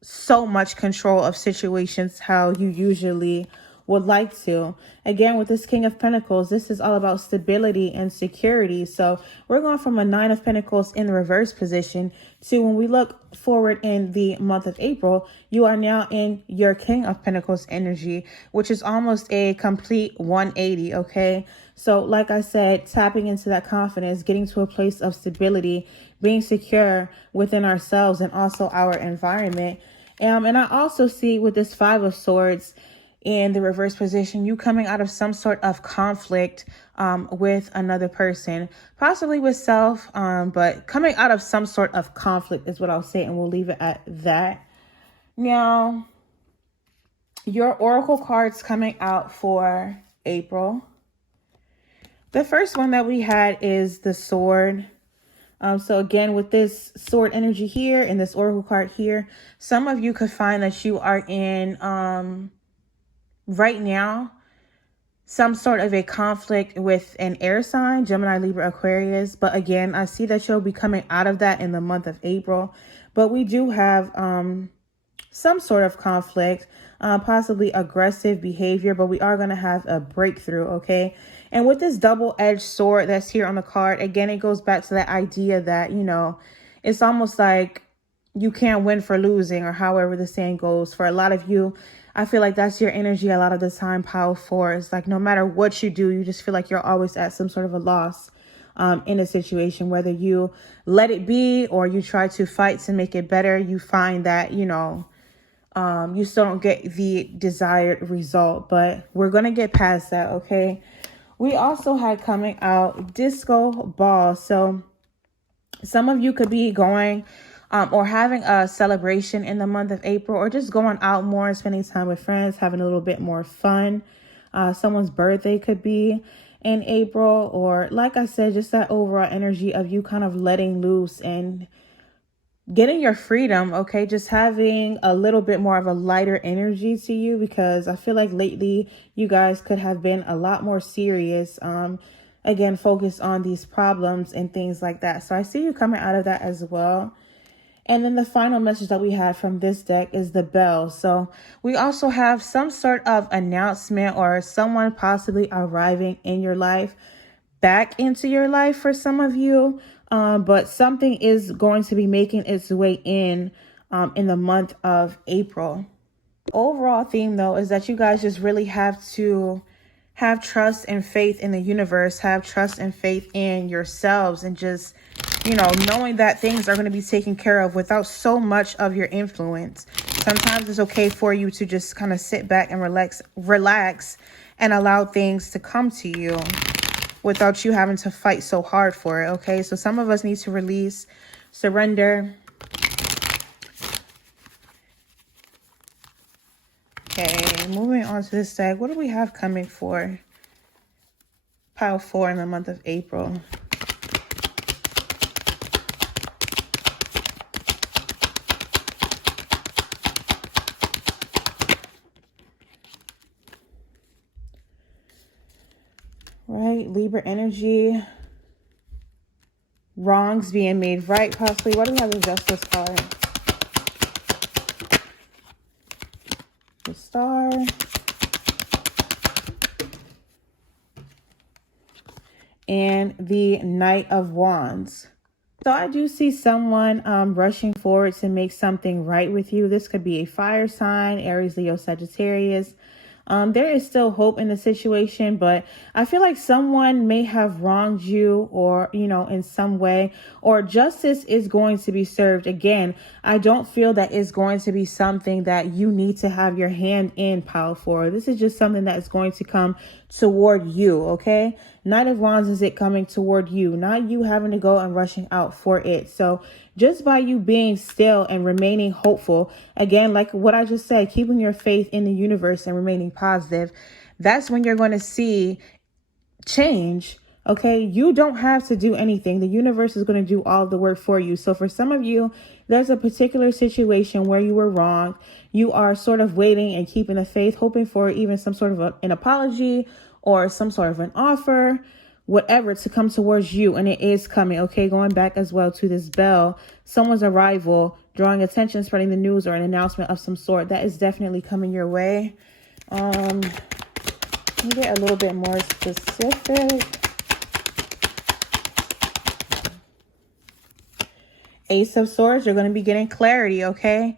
so much control of situations how you usually would like to. Again, with this King of Pentacles, this is all about stability and security. So we're going from a 9 of Pentacles in the reverse position to, when we look forward in the month of April, you are now in your King of Pentacles energy, which is almost a complete 180. Okay. So like I said, tapping into that confidence, getting to a place of stability, being secure within ourselves and also our environment. And I also see with this 5 of Swords in the reverse position, you coming out of some sort of conflict with another person, possibly with self, but coming out of some sort of conflict is what I'll say, and we'll leave it at that. Now, your oracle cards coming out for April. The first one that we had is the Sword. So again, with this sword energy here and this oracle card here, some of you could find that you are in, right now, some sort of a conflict with an air sign, Gemini, Libra, Aquarius. But again, I see that you'll be coming out of that in the month of April. But we do have some sort of conflict, possibly aggressive behavior, but we are going to have a breakthrough, okay? And with this double-edged sword that's here on the card, again, it goes back to that idea that, you know, it's almost like you can't win for losing, or however the saying goes. For a lot of you, I feel like that's your energy a lot of the time, Power 4. It's like no matter what you do, you just feel like you're always at some sort of a loss in a situation. Whether you let it be or you try to fight to make it better, you find that, you know, you still don't get the desired result. But we're going to get past that, okay? We also had coming out disco ball. So some of you could be going or having a celebration in the month of April, or just going out more, spending time with friends, having a little bit more fun. Someone's birthday could be in April, or like I said, just that overall energy of you kind of letting loose and getting your freedom, okay? Just having a little bit more of a lighter energy to you, because I feel like lately you guys could have been a lot more serious, again, focused on these problems and things like that. So I see you coming out of that as well. And then the final message that we have from this deck is the bell. So we also have some sort of announcement, or someone possibly arriving in your life, back into your life for some of you. But something is going to be making its way in the month of April. Overall theme, though, is that you guys just really have to have trust and faith in the universe, have trust and faith in yourselves, and just, you know, knowing that things are going to be taken care of without so much of your influence. Sometimes it's okay for you to just kind of sit back and relax and allow things to come to you without you having to fight so hard for it, okay? So some of us need to release, surrender. Okay, moving on to this deck. What do we have coming for Pile 4 in the month of April? Right, Libra energy. Wrongs being made right, possibly. What do we have the Justice card? The Star. And the Knight of Wands. So I do see someone rushing forward to make something right with you. This could be a fire sign, Aries, Leo, Sagittarius. There is still hope in the situation, but I feel like someone may have wronged you, or, you know, in some way, or justice is going to be served. Again, I don't feel that it's going to be something that you need to have your hand in, Pile 4. This is just something that is going to come toward you, okay? Knight of Wands is it coming toward you, not you having to go and rushing out for it. So just by you being still and remaining hopeful, again, like what I just said, keeping your faith in the universe and remaining positive, that's when you're going to see change. Okay, you don't have to do anything. The universe is going to do all of the work for you. So for some of you, there's a particular situation where you were wrong. You are sort of waiting and keeping the faith, hoping for even some sort of an apology or some sort of an offer, whatever, to come towards you. And it is coming. Okay, going back as well to this bell, someone's arrival, drawing attention, spreading the news, or an announcement of some sort, that is definitely coming your way. Let me get a little bit more specific. Ace of Swords, you're going to be getting clarity, okay?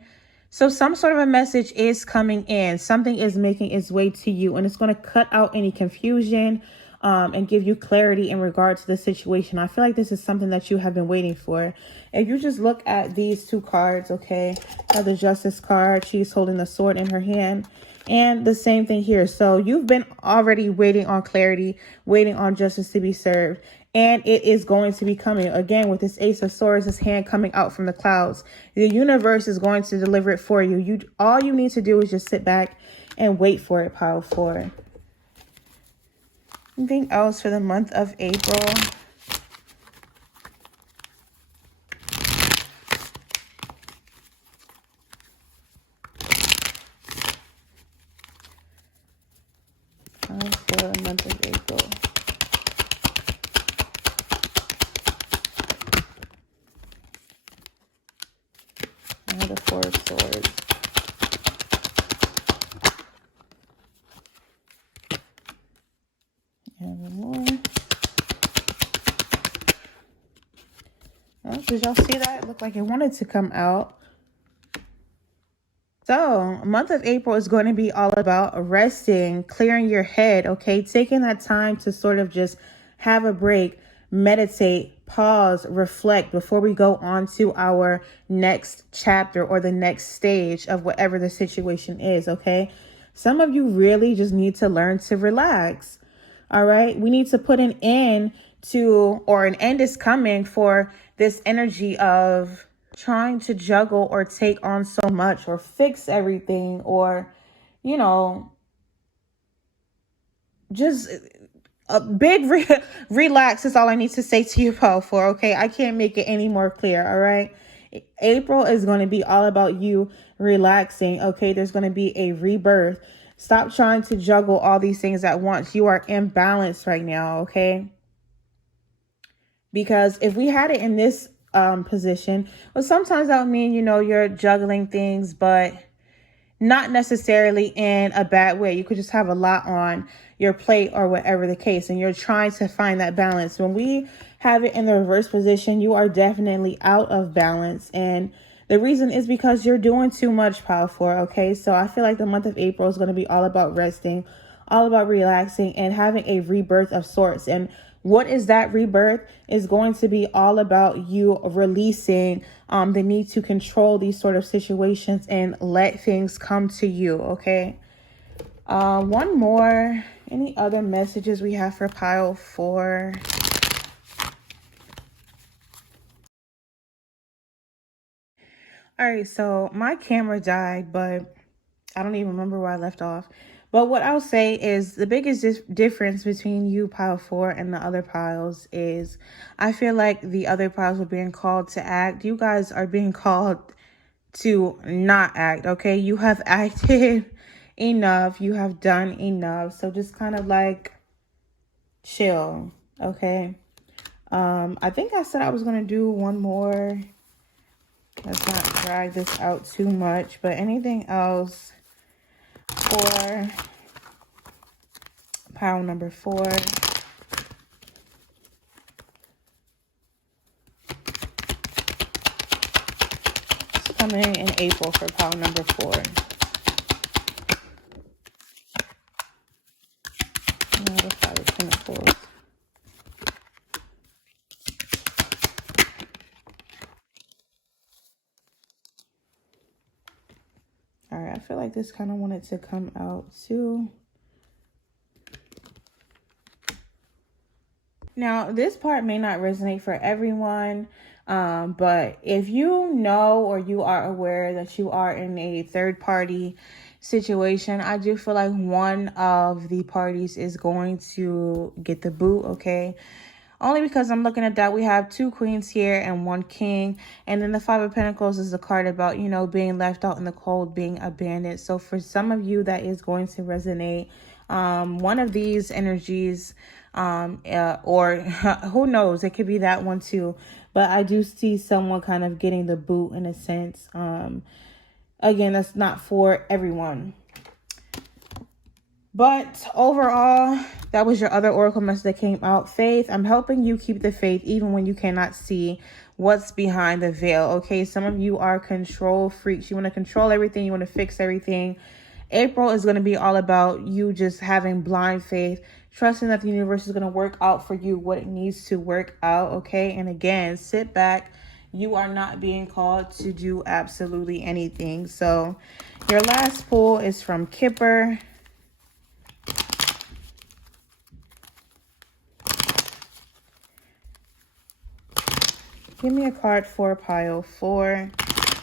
So some sort of a message is coming in. Something is making its way to you, and it's going to cut out any confusion and give you clarity in regard to the situation. I feel like this is something that you have been waiting for. If you just look at these two cards, okay, the Justice card, she's holding the sword in her hand. And the same thing here. So you've been already waiting on clarity, waiting on justice to be served. And it is going to be coming. Again, with this Ace of Swords, this hand coming out from the clouds. The universe is going to deliver it for you. All you need to do is just sit back and wait for it, Pile 4. Anything else for the month of April? the month of April. Now the Four of Swords. And one more. Oh, did y'all see that? It looked like it wanted to come out. So, month of April is going to be all about resting, clearing your head, okay? Taking that time to sort of just have a break, meditate, pause, reflect before we go on to our next chapter or the next stage of whatever the situation is, okay? Some of you really just need to learn to relax, all right? We need to put an end to, or an end is coming for this energy of trying to juggle or take on so much or fix everything or, you know, just a big relax is all I need to say to you, powerful. Okay, I can't make it any more clear. All right, April is going to be all about you relaxing. Okay, there's going to be a rebirth. Stop trying to juggle all these things at once. You are imbalanced right now. Okay, because if we had it in this position, well, sometimes that would mean, you know, you're juggling things, but not necessarily in a bad way. You could just have a lot on your plate or whatever the case, and you're trying to find that balance. When we have it in the reverse position, you are definitely out of balance. And the reason is because you're doing too much, powerful. Okay, so I feel like the month of April is going to be all about resting, all about relaxing and having a rebirth of sorts. And what is that rebirth is going to be all about you releasing the need to control these sort of situations and let things come to you. Okay. One more. Any other messages we have for pile 4? All right. So my camera died, but I don't even remember where I left off. But what I'll say is the biggest difference between you, pile 4, and the other piles is I feel like the other piles were being called to act. You guys are being called to not act, okay? You have acted enough. You have done enough. So just kind of like chill, okay? I think I said I was going to do one more. Let's not drag this out too much. But anything else for pile number 4? It's coming in April for pile number 4. Now the 5 of Pentacles. All right, I feel like this kind of wanted to come out too. Now, this part may not resonate for everyone, but if you know or you are aware that you are in a third-party situation, I do feel like one of the parties is going to get the boot, okay? Only because I'm looking at that. We have 2 queens here and 1 king. And then the 5 of Pentacles is a card about, you know, being left out in the cold, being abandoned. So for some of you, that is going to resonate. One of these energies, or who knows, it could be that one too. But I do see someone kind of getting the boot in a sense. Again, that's not for everyone. But overall, that was your other oracle message that came out. Faith, I'm helping you keep the faith even when you cannot see what's behind the veil. Okay, some of you are control freaks. You want to control everything. You want to fix everything. April is going to be all about you just having blind faith, trusting that the universe is going to work out for you what it needs to work out. Okay, and again, sit back. You are not being called to do absolutely anything. So your last pull is from Kipper. Give me a card for pile 4.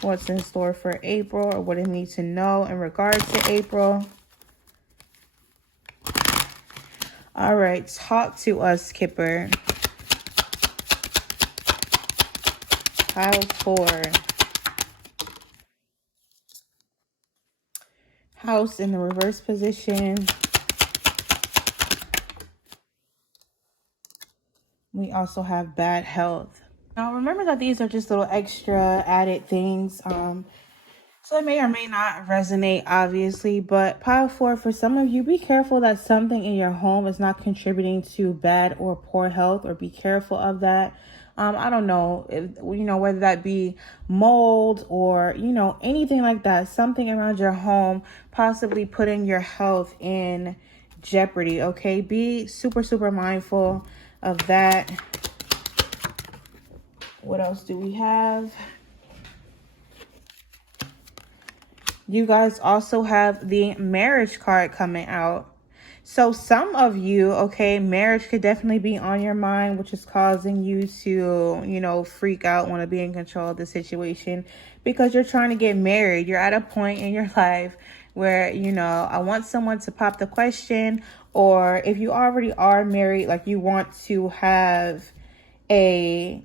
What's in store for April or what it needs to know in regards to April. All right, talk to us, Kipper. Pile 4. House in the reverse position. We also have bad health. Now remember that these are just little extra added things. So it may or may not resonate, obviously, but pile 4, for some of you, be careful that something in your home is not contributing to bad or poor health, or be careful of that. I don't know, if, whether that be mold or, anything like that, something around your home possibly putting your health in jeopardy, okay? Be super, super mindful of that. What else do we have? You guys also have the marriage card coming out. So some of you, okay, marriage could definitely be on your mind, which is causing you to, freak out, want to be in control of the situation because you're trying to get married. You're at a point in your life where, I want someone to pop the question, or if you already are married, like you want to have a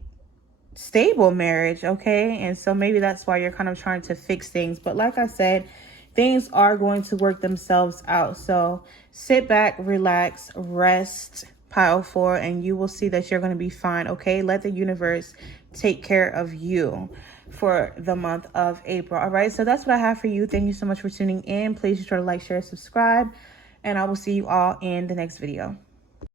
stable marriage, okay? And so maybe that's why you're kind of trying to fix things. But like I said, things are going to work themselves out. So sit back, relax, rest, pile 4, and you will see that you're going to be fine, okay? Let the universe take care of you for the month of April. All right, so that's what I have for you. Thank you so much for tuning in. Please be sure to like, share, subscribe, and I will see you all in the next video.